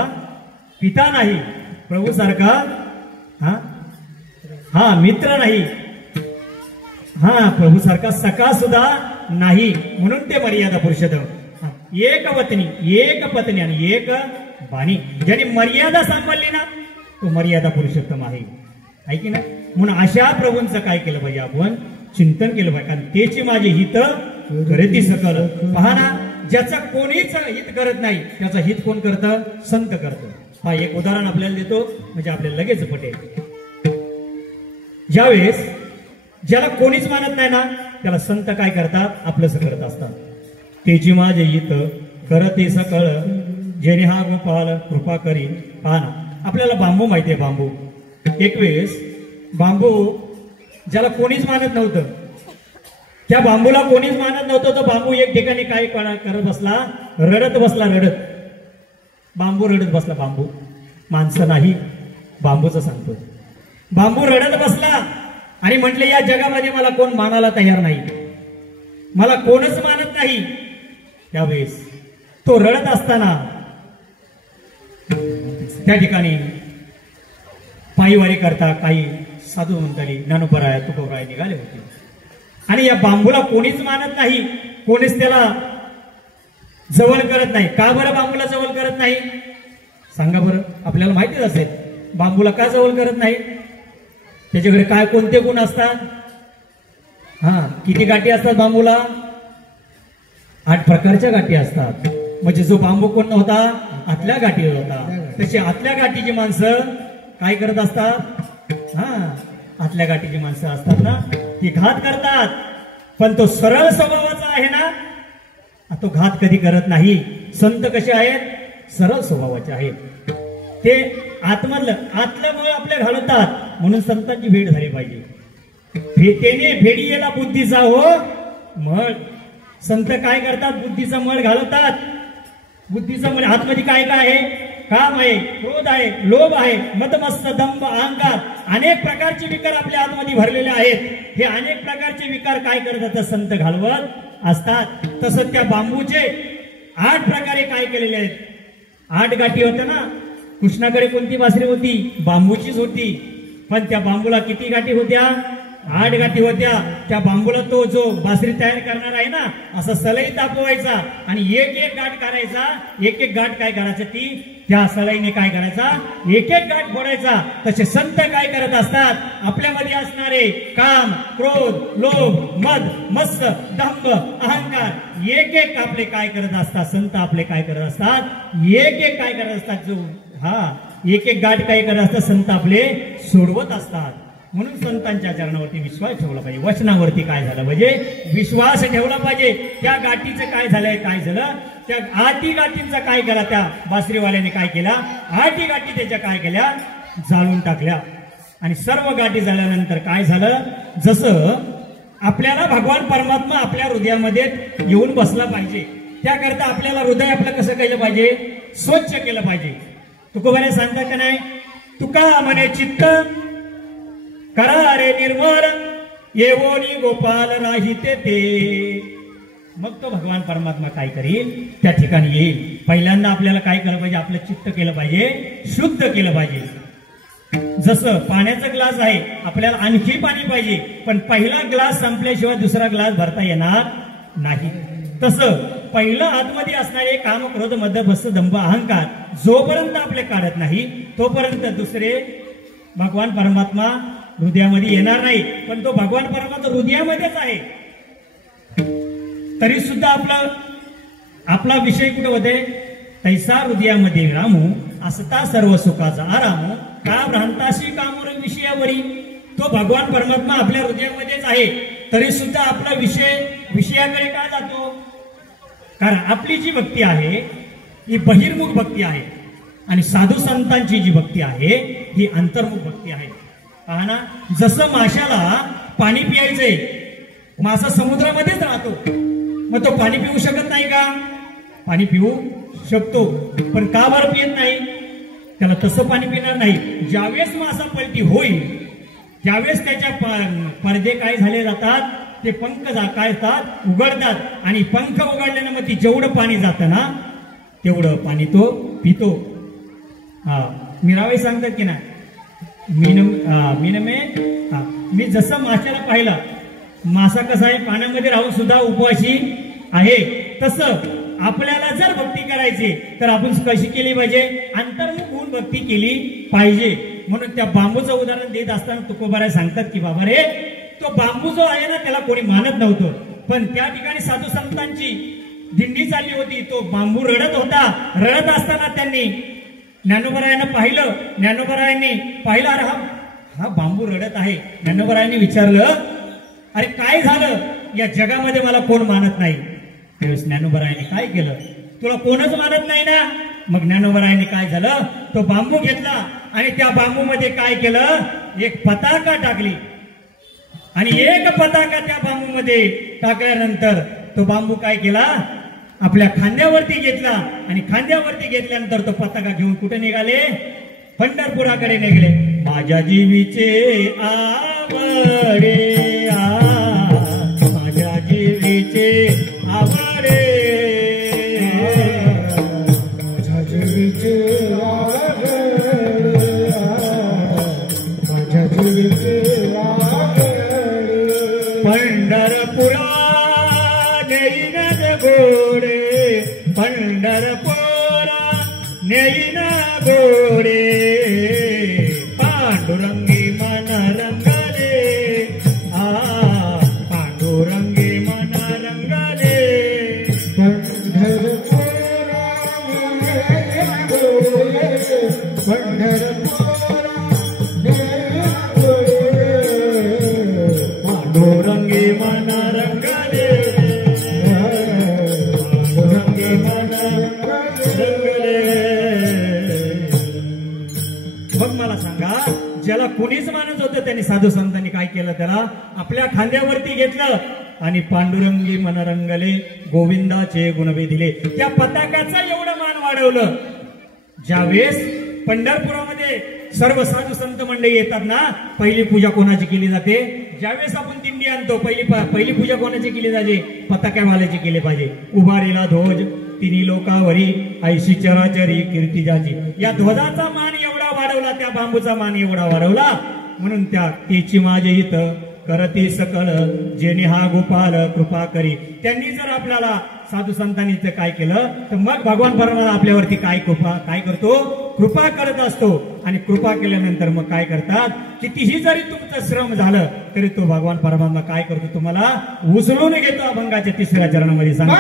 पिता नाही, प्रभू सारखा हा मित्र नाही, प्रभू सारखा सखा सुद्धा नाही. म्हणून ते मर्यादा पुरुषोत्तम. एक वतनी, एक पत्नी आणि एक बाणी, ज्याने मर्यादा सांभाळली ना तो मर्यादा पुरुषोत्तम आहे की नाही? म्हणून अशा प्रभूंचं काय केलं पाहिजे? आपण चिंतन केलं पाहिजे. कारण त्याची माझे हित करती सकल. पहा ना, ज्याचा कोणीच हित करत नाही त्याचं हित कोण करतं? संत करतं. हा एक उदाहरण आपल्याला देतो म्हणजे आपल्याला लगेच पटेल. ज्यावेळेस ज्याला कोणीच मानत नाही ना त्याला संत काय करतात? आपलंसं करत असतात. तेची माझे हित करते सकळ, जेणे हा गोपाल कृपा करी. पहा ना, आपल्याला बांबू माहिती आहे. बांबू, एक वेळेस बांबू ज्याला कोणीच मानत नव्हतं, त्या बांबूला कोणीच मानत नव्हतं, तो बांबू एक ठिकाणी काय करत बसला? रडत बसला. रडत बांबू रडत बसला. बांबू, माणसं नाही, बांबूचं सांगतो. बांबू रडत बसला आणि म्हटले या जगामध्ये मला कोण मानायला तयार नाही, मला कोणच मानत नाही. त्यावेळेस तो रडत असताना त्या ठिकाणी पायीवारी करता काही साधू मंडळी, ज्ञानोबराय, तुकोबराय निघाले होते. आणि या बांबूला कोणीच मानत नाही, कोणीच त्याला जवळ करत नाही. का बरं बांबूला जवळ करत नाही? सांगा बरं. आपल्याला माहितीच असेल बांबूला का जवळ करत नाही. त्याच्याकडे काय, कोणते गुण असतात? किती गाठी असतात बांबूला? 8 प्रकारच्या गाठी असतात. म्हणजे जो बांबू कोण होता? आतल्या गाठी होता. तशी आतल्या गाठीची माणसं काय करत असतात? आतल्या गाठीची माणसं असतात ना, ती घात करतात. पण तो सरळ स्वभावाचा आहे ना, तो घात कधी करत नाही. संत कसे आहेत? सरळ स्वभावाचे आहेत. ते आतमधलं मळ आपल्या घालतात. म्हणून संतांची भेट झाली पाहिजे. भेटेने फेडियेला बुद्धीचा हो मळ. संत काय करतात? बुद्धीचा मळ घालतात. बुद्धीचा मळ आतमध्ये काय काय आहे? काम आहे, क्रोध आहे, लोभ आहे, मदमस्त, दंभ, अहंकार, अनेक प्रकारचे विकार आपल्या आतमध्ये भरलेले आहेत. हे अनेक प्रकारचे विकार काय करतात? संत घालवत असतात. तसं त्या बांबूचे 8 प्रकारे काय केलेले आहेत? 8 गाठी होत्या ना. कृष्णाकडे कोणती बासरी होती? बांबूचीच होती. पण त्या बांबूला किती गाठी होत्या? 8 गाठी होत्या. त्या बांबूला तो जो बासरी तयार करणार आहे ना, असा सलई तापवायचा आणि एक एक गाठ करायचा. एक एक गाठ काय करायचं? ती त्या सलईने काय करायचा? एक एक गाठ फोडायचा. तसे संत काय करत असतात? आपल्यामध्ये असणारे काम, क्रोध, लोभ, मद, मत्स, दंभ, अहंकार एक एक आपले काय करत असतात? संत आपले काय करत असतात? एक एक काय करत असतात? जो एक एक गाठ काय करत असतात? संत आपले सोडवत असतात. म्हणून संतांच्या चरणावरती विश्वास ठेवला पाहिजे. वचनावरती काय झालं पाहिजे? विश्वास ठेवला पाहिजे. त्या गाठीचं काय झालंय? काय झालं? त्या 8 गाठींचा काय केला? त्या बासरीवाल्याने काय केला? 8 गाठी त्याच्या काय केल्या? जाळून टाकल्या. आणि सर्व गाठी झाल्यानंतर काय झालं? जसं आपल्याला भगवान परमात्मा आपल्या हृदयामध्ये येऊन बसला पाहिजे, त्याकरता आपल्याला हृदय आपलं कसं केलं पाहिजे? स्वच्छ केलं पाहिजे. तुकोबाने सांगता का नाही? तुका म्हणे चित्त करा रे निर्मळ, येवोनी गोपाल राहिते ते. मग तो भगवान परमात्मा काय करेल? त्या ठिकाणी येईल. पहिल्यांदा आपल्याला काय केलं पाहिजे? आपलं चित्त केलं पाहिजे, शुद्ध केलं पाहिजे. जसं पाण्याचा ग्लास आहे, आपल्याला आणखी पाणी पाहिजे, पण पहिला ग्लास संपल्याशिवाय दुसरा ग्लास भरता येणार नाही. तसं पहिलं आतमध्ये असणारे काम, क्रोध, मद, मत्स, दंभ, अहंकार जोपर्यंत आपले काढत नाही तोपर्यंत दुसरे भगवान परमात्मा हृदयामध्ये येणार नाही. पण तो भगवान परमात्मा हृदयामध्येच आहे. तरी सुद्धा आपला विषय कुठे होते? तैसा हृदयामध्ये रामू, असता सर्व सुखाचा आराम, का भ्रांताशी कामोर विषयावरी, तो भगवान परमात्मा आपल्या हृदयामध्येच आहे, तरी सुद्धा आपला विषयाकडे का जातो? कारण आपली जी भक्ती आहे ही बहिर्मुख भक्ती आहे आणि साधू संतांची जी भक्ती आहे ही अंतर्मुख भक्ती आहे. पहा ना, जसं माशाला पाणी पियायचंय, मासा समुद्रामध्येच राहतो, मग तो पाणी पिऊ शकत नाही का? पाणी पिऊ शकतो, पण का बरं पित नाही? त्याला तसं पाणी पिणार नाही. ज्यावेळेस मासा पलटी होईल त्यावेळेस त्याच्या पडदे काय झाले जातात, ते पंख काय असतात उघडतात आणि पंख उघडल्यानं मग ती जेवढं पाणी जातं ना तेवढं पाणी तो पितो. हा मीराबाई सांगतात की नाही, मी जसं माशाला पाहिलं, मासा कसा आहे पाण्यामध्ये राहून सुद्धा उपवासी आहे, तसं आपल्याला जर भक्ती करायची तर आपण कशी केली पाहिजे? अंतर्मुख होऊन भक्ती केली पाहिजे. म्हणून त्या बांबूचं उदाहरण देत असताना तुकोबाराय सांगतात की बाबा रे, तो बांबू जो आहे ना त्याला कोणी मानत नव्हतं, पण त्या ठिकाणी साधू संतांची दिंडी चालली होती, तो बांबू रडत होता. रडत असताना त्यांनी ज्ञानोबरायांना पाहिलं. ज्ञानोबरायांनी पाहिलं, अरे हा बांबू रडत आहे. ज्ञानोबरायांनी विचारलं, अरे काय झालं? या जगामध्ये मला कोण मानत नाही. त्यावेळेस ज्ञानोबरायांनी काय केलं? तुला कोणच मानत नाही ना? मग ज्ञानोबरायांनी काय झालं, तो बांबू घेतला आणि त्या बांबू मध्ये काय केलं, एक पताका टाकली आणि एक पताका त्या बांबू मध्ये टाकल्यानंतर तो बांबू काय केला, आपल्या खांद्यावरती घेतला आणि खांद्यावरती घेतल्यानंतर तो पताका घेऊन कुठे निघाले? पंढरपुराकडे निघाले. माझ्या जीवीचे आवडे, माझ्या जीवीचे आवडे, माझ्या जीवीचे आवडे, माझ्या जीवीचे आवडे. पंढरपुरा नेईन गोडे, पंढरपुरा नेईन गोडे, पांडुरंगी मन रंगले, पांडुरंगी मन रंगले. पंढरपुरा नेईन गोडे, पंढरपुरा नेईन गोडे, पांडुरंगी मन रंगले, पांडुरंगी मन रंगले. मग मला सांगा, ज्याला कोणीच मानत होतं त्यांनी साधू संतांनी काय केलं? त्याला आपल्या खांद्यावरती घेतलं आणि पांडुरंगी मन रंगले, गोविंदाचे गुणवे दिले. त्या पताकाचा एवढं मान वाढवलं. ज्यावेळेस पंढरपुरामध्ये सर्व साधू संत मंडळी येतात ना, पहिली पूजा कोणाची केली जाते? ज्यावेळेस आपण दिंडी आणतो पहिली पूजा कोणाची केली जाते? पताक्यावाल्याची केली पाहिजे. उभारीला ध्वज तिन्ही लोकावरी, ऐशी चराचरी कीर्ती जाची. या ध्वजाचा मान एवढा वाढवला, त्या बांबूचा मान एवढा वाढवला, म्हणून त्या तेची माझे हित करते सकळ, जेणे हा गोपाल कृपा करी. त्यांनी जर आपल्याला साधू संतांनी काय केलं तर मग भगवान परमात्मा आपल्यावरती काय करतो? कृपा करत असतो. आणि कृपा केल्यानंतर मग काय करतात? कितीही जरी तुमचं श्रम झालं तरी तो भगवान परमात्मा काय करतो? तुम्हाला उचलून घेतो. अभंगाच्या 3ऱ्या चरणामध्ये सांगतो,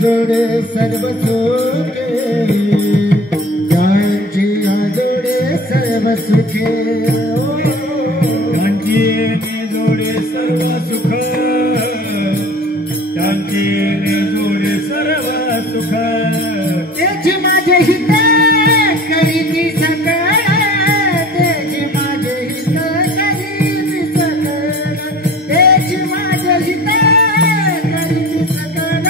जोडे सर्व सुखे, ज्यांची जोडे सर्व सुखे, त्यांची जोडे सर्व सुख, त्यांची जोडे सर्व सुख. तेची माझे हित करीती सकळ, तेची माझे हित करीती सकळ, तेची माझे हित करीती सकळ,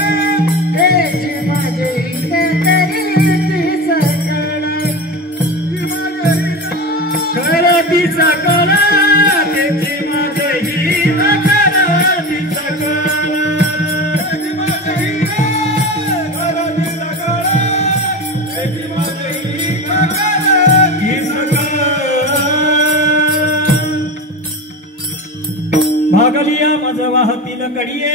तेची माझे हित करीती सकळ, करती कडिये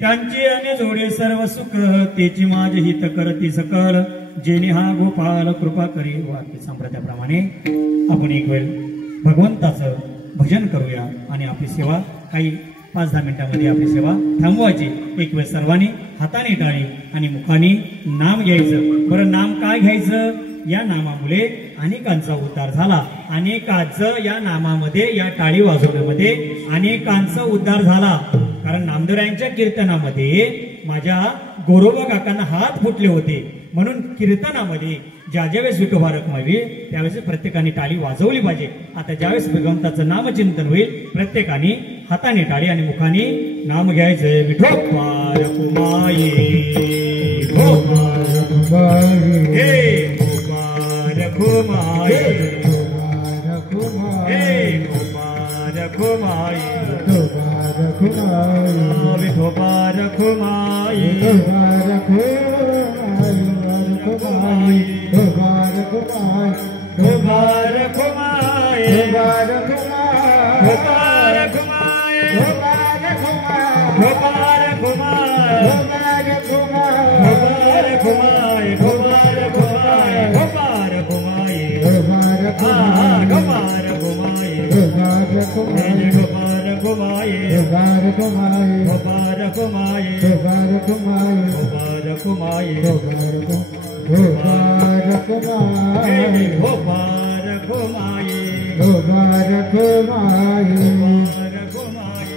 त्यांची अने जोडे सर्व सुख तेची माझे हित करती सकल जेणे हा गोपाल कृपा करी वाक्य संप्रदायाप्रमाणे आपण एक वेळ भगवंताचं भजन करूया आणि आपली सेवा काही 5-10 मिनिटांमध्ये आपली सेवा थांबवायची। एक वेळ सर्वांनी हाताने टाळी आणि मुखाने नाम घ्यायचं। बरं नाम काय घ्यायचं? या नामामुळे अनेकांचा उद्धार झाला। अनेकांचं या नामामध्ये या टाळी वाजवण्यामध्ये अनेकांचा उद्धार झाला। कारण नामदेवरायांच्या कीर्तनामध्ये माझ्या गोरोबा काकांना हात फुटले होते म्हणून कीर्तनामध्ये ज्यावेळेस विठोबा रखमावी त्यावेळेस प्रत्येकाने टाळी वाजवली पाहिजे। आता ज्यावेळेस भगवंताचं नामचिंतन होईल प्रत्येकाने हाताने टाळी आणि मुखाने नाम घ्यायचे। विठोबा रखमाई विठोबा रखमाई हे विठोबा रखमाई हे विठोबा रखमाई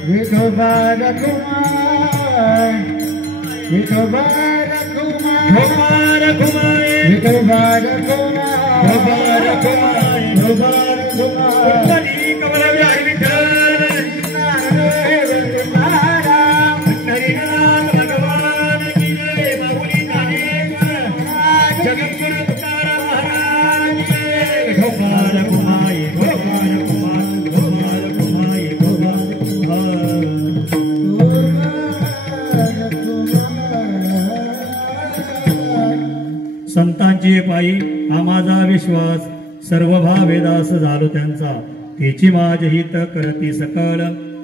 विठोबा रखमाई संतांची पायी हा माझा विश्वास सर्व भावेदास झालो त्यांचा तेची माझ हित करती सकल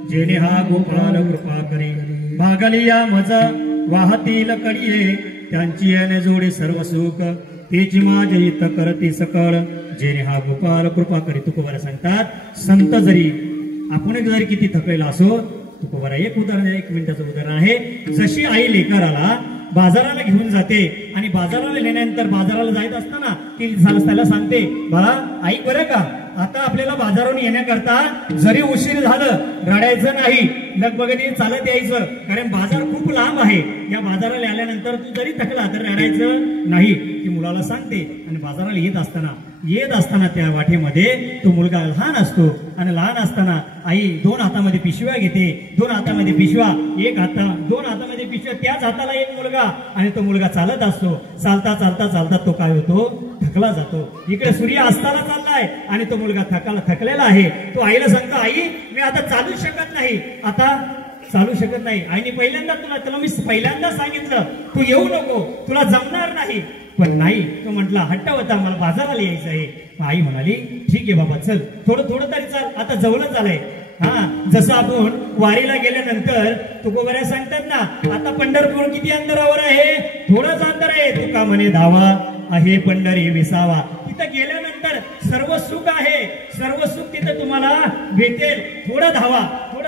जेणे हा गोपाल कृपा करी भागली या मज वाहतील कडिये त्यांची याने जोडी सर्व सुख तेची माझ हित करती सकल जेणे हा गोपाल कृपा करी। तुकोबारा सांगतात संत जरी आपण जरी किती थकलेला असो तुकोबारा एक उदाहरण 1 मिनिटाचं उदाहरण आहे। जशी आई लेकराला बाजाराला घेऊन जाते आणि बाजाराला नेल्यानंतर बाजाराला जायचं असताना ती त्याला सांगते बाळा ऐक बरं का आता आपल्याला बाजारावरून येण्याकरता जरी उशीर झालं रडायचं नाही लगबगने चालत यायचं कारण बाजार खूप लांब आहे। या बाजाराला आल्यानंतर तू जरी थकला तर रडायचं नाही ती मुलाला सांगते। आणि बाजाराला येत असताना त्या वाटेमध्ये तो मुलगा लहान असतो आणि लहान असताना आई 2 हातामध्ये पिशव्या घेते 2 हातामध्ये पिशव्या 2 हातामध्ये पिशव्या त्याच हाताला एक मुलगा आणि तो मुलगा चालत असतो। चालता चालता चालता तो काय होतो थकला जातो। इकडे सूर्य अस्ताला चाललाय आणि तो मुलगा थकलेला आहे। तो आईला सांगतो आई मी आता चालू शकत नाही। आईने तुला मी पहिल्यांदा सांगितलं तू येऊ नको तुला जमणार नाही पण नाही तो म्हटला हट्ट होता मला बाजाराला यायचं आहे। आई म्हणाली ठीक आहे बाबा चल थोडं तरी चाल आता जवळच आलंय। जसं आपण वारीला गेल्यानंतर तुकोबारा सांगतात ना आता पंढरपूर किती अंतरावर आहे थोडंच अंतर आहे तुका म्हणे धावा आहे पंढरी विसावा। तिथं गेल्यानंतर सर्व सुख आहे सर्व सुख तिथं तुम्हाला भेटेल थोडं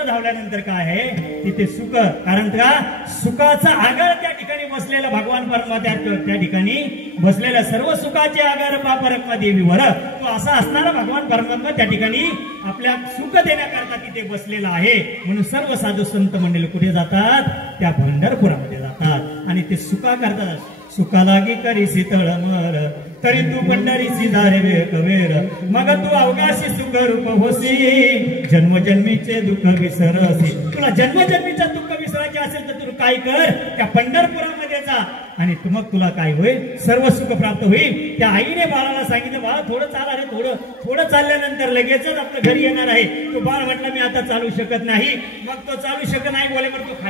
धावल्यानंतर काय आहे तिथे सुख कारण का सुखाचा आगार त्या ठिकाणी बसलेला भगवान परमात्मा त्या ठिकाणी बसलेला सर्व सुखाचे आगार परमात्मा देवीवर तो असा असणारा भगवान परमात्मा त्या ठिकाणी आपल्या सुख देण्याकरता तिथे बसलेला आहे। म्हणून सर्व साधू संत मंडळी कुठे जातात त्या पंढरपुरामध्ये जातात आणि ते सुखा करतात। सुखा लागी करी तळमळ तरी तू पंढरीची दारे कवेर मग तू अवघाशी सुख रूप होसी जन्मजन्मीचे दुःख विसरसी। तुला जन्मजन्मीचे दुःख विसरायचे असेल तर तू काय कर त्या पंढरपुरामध्ये जा आणि मग तुला काय होईल सर्व सुख प्राप्त होईल। त्या आईने बाळाला सांगितलं बाळा थोडं चाला रे थोडं चालल्यानंतर लगेचच आपलं घरी येणार आहे। तो बाळ म्हटलं मी आता चालू शकत नाही। मग तो चालू शकत नाही बोले तर तो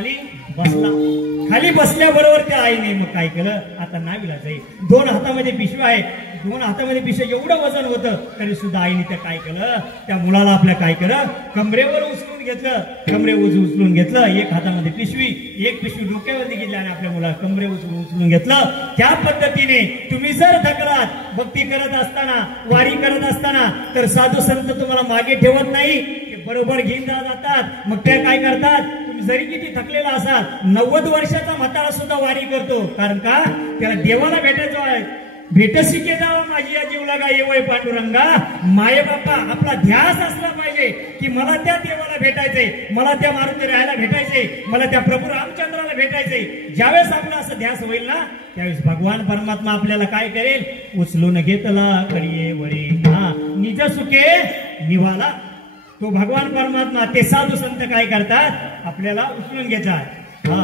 खाली बसल्याबरोबर त्या आईने मग काय केलं आता नावीला जाईल 2 हातामध्ये पिशव्या आहे 2 हातामध्ये पिशव्या एवढं वजन होतं तरी सुद्धा आईने त्या काय केलं त्या मुलाला आपल्या काय केलं कमरेवर उचलून उचलून घेतलं, कमरे उचलून घेतलं, एक हातामध्ये पिशवी, एक पिशवी डोक्यावरती घेतली आणि आपल्या मुला कमरे उचलून घेतलं. त्या पद्धतीने तुम्ही जर थकलात भक्ती करत असताना, वारी करत असताना, तर साधू संत तुम्हाला मागे ठेवत नाही, ते बरोबर घेऊन जातात. मग त्या काय करतात, तुम्ही जरी किती थकलेला असाल, 90 वर्षाचा म्हातारा सुद्धा वारी करतो. कारण का, त्याला देवाला भेटायचं आहे. भेटसी के जावा माझी या जीव लागा ये वय पांडुरंगा. माये बापा आपला ध्यास असला पाहिजे की मला त्या देवाला भेटायचंय, मला त्या मारुती राहायला भेटायचंय, मला त्या प्रभू रामचंद्राला भेटायचंय. ज्यावेळेस आपला असं ध्यास होईल ना, त्यावेळेस भगवान परमात्मा आपल्याला काय करेल, उचलून घेतला कडिये वळी, हा निज सुखे निवाला. तो भगवान परमात्मा, ते साधू संत काय करतात, आपल्याला उचलून घेतात. हा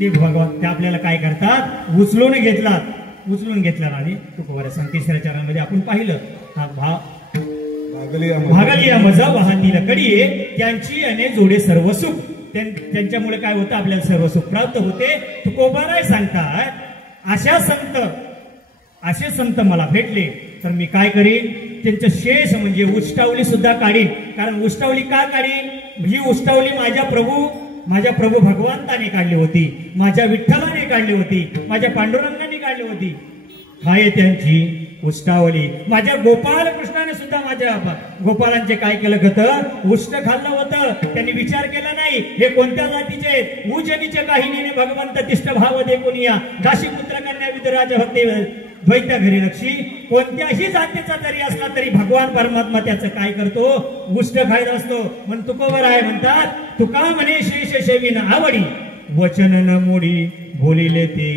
ते भगवान ते आपल्याला काय करतात, उचलून घेतला आणि तुकोबाऱ्या संत तिसऱ्या चरणामध्ये आपण पाहिलं. हा भागलिया मजा वाहतील कडिये, त्यांची अने जोडे सर्व सुख. त्यांच्यामुळे काय होतं, आपल्याला सर्व सुख प्राप्त होते. तुकोबाराय सांगतात, असे संत मला भेटले तर मी काय करीन, त्यांचं शेष म्हणजे उष्टावली सुद्धा काढीन. कारण उष्टावली का काढीन, ही उष्टावली माझ्या प्रभू भगवंताने काढली होती, माझ्या विठ्ठलाने काढली होती, माझ्या पांडुरंगाने काढली होती. हाय त्यांची उष्टावली. माझ्या गोपाल कृष्णाने सुद्धा माझ्या गोपालांचे काय केलं होतं, उष्ट खाल्लं होतं. त्यांनी विचार केला नाही हे कोणत्या जातीचे, उजनीच्या काहिनीने भगवंत तिष्ठ भाव दे कोणिया, दाशी पुत्र कन्या विदराज भक्ती द्वैत्या घरी रक्षी. कोणत्याही जातीचा जरी असला तरी भगवान परमात्मा त्याचं काय करतो, उष्ट खायला असतो. म्हणून तुकोबाराय म्हणतात, तुका म्हणे शेष शेविन आवडी, वचन न मोडी बोलिले ते.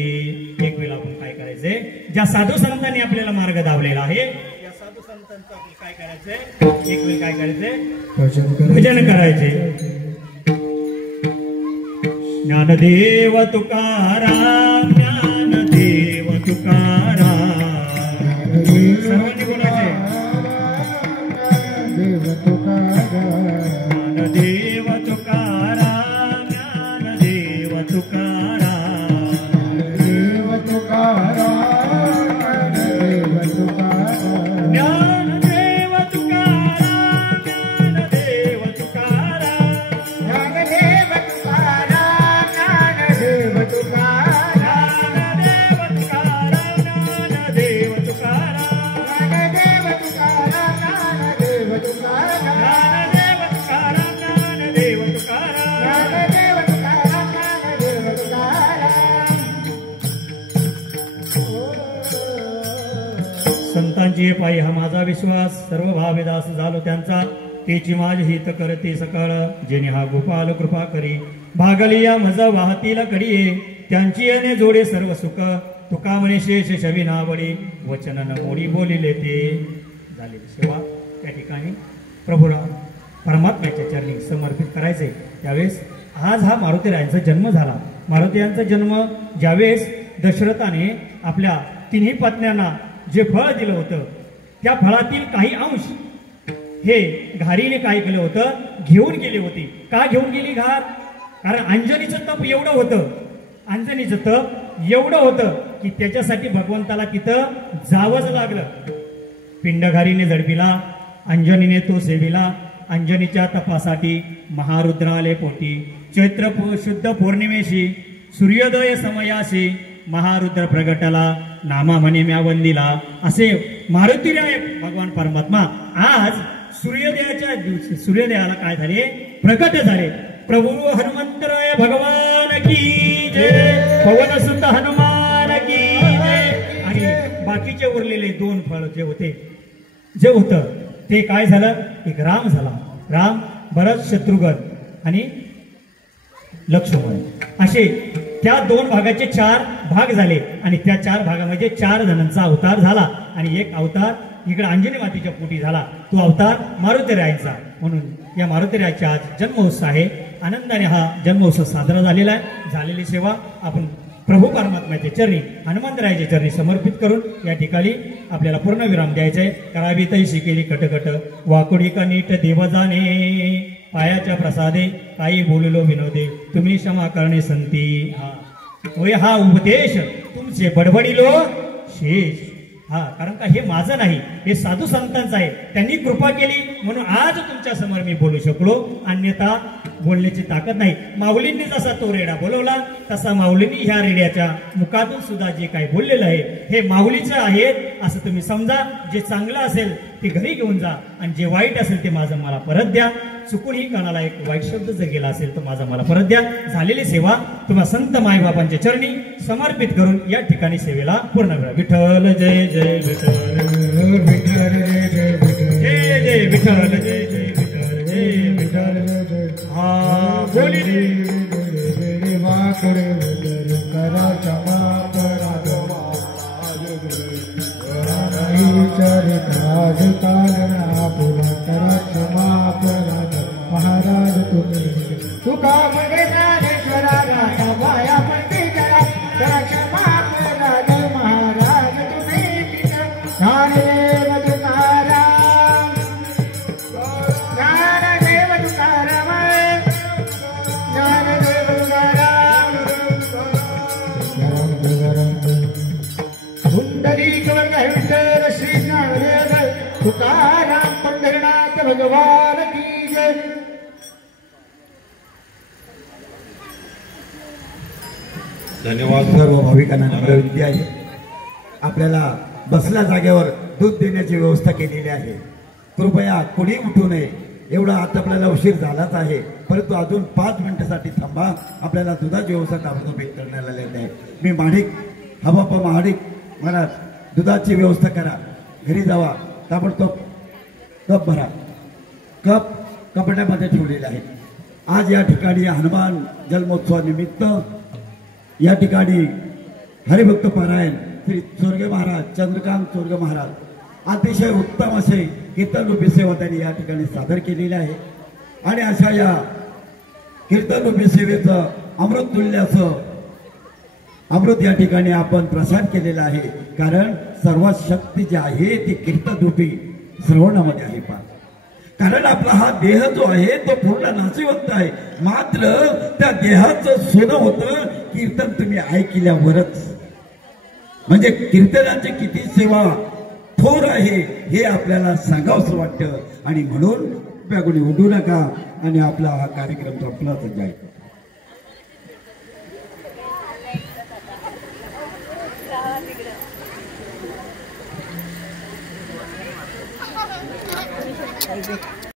एक वेळा आपण काय करायचंय, ज्या साधू संतांनी आपल्याला मार्ग दावलेला आहे, या साधू संतांचं आपण काय करायचंय, एक वेळ काय करायचंय, भजन करायचे. ज्ञानदेव तुकाराम, ज्ञानदेव तुकाराम, सर्वांनी बोलायचे. ज्ञानदेव तुकाराम, ज्ञानदेव तुकाराम, ज्ञानदेव तुकाराम, ज्ञानदेव तुकाराम, ज्ञानदेव तुकाराम, ज्ञानदेव तुकाराम, ज्ञानदेव तुकाराम, ज्ञानदेव तुकाराम, ज्ञानदेव तुकाराम, ज्ञानदेव तुकाराम, ज्ञानदेव तुकाराम, ज्ञानदेव तुकाराम, ज्ञानदेव तुकाराम, ज्ञानदेव तुकाराम. संतांची हे पायी हा माझा विश्वास, सर्व भावेदास झालो त्यांचा, तेची माझी हित करते सकाळ, जेणे हा गोपाल कृपा करी. भागलिया मज वाहतील कडिये, त्यांची येणे जोडे सर्व सुख, तुका म्हणे शेष शवी नावडी, वचन न मोडी बोलिले ते. झालेली सेवा त्या ठिकाणी प्रभूला परमात्म्याच्या चरणी समर्पित करायचे. त्यावेळेस आज हा मारुतीरायांचा जन्म झाला. मारुतीयांचा जन्म ज्यावेळेस दशरथाने आपल्या तिन्ही पत्न्यांना जे फळ दिलं होतं, त्या फळातील काही अंश हे घारीने काय केलं होतं, घेऊन गेली होती. का घेऊन गेली घार, कारण अंजनीचं तप एवढं होतं, अंजनीचं तप एवढं होतं की त्याच्यासाठी भगवंताला तिथं जावंच लागलं. पिंडघारीने झडपिला, अंजनीने तो सेविला. अंजनीच्या तपासाठी महारुद्राले पोटी, चैत्र शुद्ध पौर्णिमेशी सूर्योदय समयाशी महारुद्र प्रगटला, नामा म्हणे म्या वंदिला. असे मारुतीराय भगवान परमात्मा आज सूर्योदयाच्या दिवशी, सूर्योदयाला काय झाले, प्रकट झाले. प्रभू हनुमंतराय भगवान की जय, पवन सुत हनुमान की जय. आणि बाकीचे उरलेले 2 फळ जे होतं ते काय झालं, एक राम झाला. राम, भरत, शत्रुघ्न आणि लक्ष्मण, असे त्या 2 भागाचे 4 भाग झाले. आणि त्या 4 भागामध्ये 4 जणांचा अवतार झाला. आणि एक अवतार इकडे अंजनी मातेच्या पोटी झाला, तो अवतार मारुतीरायांचा. म्हणून या मारुतीरायाचा आज जन्मोत्सव आहे. आनंदाने हा जन्मोत्सव साजरा झालेला आहे. झालेली सेवा आपण प्रभू परमात्म्याच्या चरणी, हनुमंतरायाच्या चरणी समर्पित करून या ठिकाणी आपल्याला पूर्ण विराम द्यायचा आहे. करावी तैशी केली कटकट, वाकुडी का नीट देव जाणे, पायाच्या प्रसादे काही बोललो विनोदे, तुम्ही क्षमा करणे संती. हा उपदेश तुमचे बडबडिलो शेष. हा, कारण का हे माझं नाही, हे साधू संतांचं आहे. त्यांनी कृपा केली म्हणून आज तुमच्या समोर मी बोलू शकलो, अन्यथा बोलण्याची ताकद नाही. माऊलींनी जसा तो रेडा बोलवला तसा माऊलींनी ह्या रेड्याच्या मुखातून सुद्धा जे काही बोललेलं आहे हे माऊलीचं आहे असं तुम्ही समजा. जे चांगलं असेल ते घरी घेऊन जा आणि जे वाईट असेल ते माझं मला परत द्या. चुकूनही कोणाला एक वाईट शब्द जर गेला असेल तर माझा मला परत द्या. झालेली सेवा तुम्हा संत मायबापांच्या चरणी समर्पित करून या ठिकाणी सेवेला पूर्ण करा. विठ्ठल जय जय विठ्ठल, विठ्ठल जय जय विठ्ठल, जय जय विठ्ठल, जय जय विठ्ठल, जय विठ्ठल. हा बोली करा क्षमा चरित्राज कारणा पुरा करा क्षमा अपराध महाराज तुम्ही तुका म्हणे ज्ञानेश्वरा राजा वाया पंडित जरा करा क्षमा अपराध महाराज तुम्ही ज्ञानदेव तुकाराम, ज्ञानदेव तुकाराम, ज्ञानदेव तुकाराम. पुंडलिक विठ्ठल श्री ज्ञानदेव तुकाराम पंढरीनाथ भगवान की जय. धन्यवाद. सर्व भाविकांना विनंती आहे, आपल्याला बसल्या जागेवर दूध देण्याची व्यवस्था केलेली आहे. कृपया कोणी उठू नये. एवढा आता आपल्याला उशीर झालाच आहे, परंतु अजून 5 मिनिटासाठी थांबा. आपल्याला दुधाची व्यवस्था ताबडतोब करण्यात आलेली आहे. मी माणिक हबापा महाडिक मला दुधाची व्यवस्था करा. घरी जावा, ताबडतोब कप भरा. कप कपाटामध्ये ठेवलेले आहे. आज या ठिकाणी हनुमान जन्मोत्सवानिमित्त या ठिकाणी हरिभक्त पारायण श्री चोरगे महाराज, चंद्रकांत चोरगे महाराज अतिशय उत्तम असे कीर्तन रूपी सेवा त्यांनी या ठिकाणी सादर केलेली आहे. आणि अशा या कीर्तन रूपी सेवेचं अमृत तुल्ल्याचं अमृत या ठिकाणी आपण प्रसाद केलेला आहे. कारण सर्वात शक्ती जी आहे ती कीर्तन रूपी श्रवणामध्ये आहे. कारण आपला हा देह जो आहे तो पूर्ण नाशिवंत आहे, मात्र त्या देहाचं सोनं होतं कीर्तन तुम्ही ऐकल्यावरच. म्हणजे कीर्तनाची किती सेवा थोर आहे हे आपल्याला सांगावंसं वाटतं. आणि म्हणून कोणी उडू नका आणि आपला हा कार्यक्रम संपलाच जाईल. Thank you.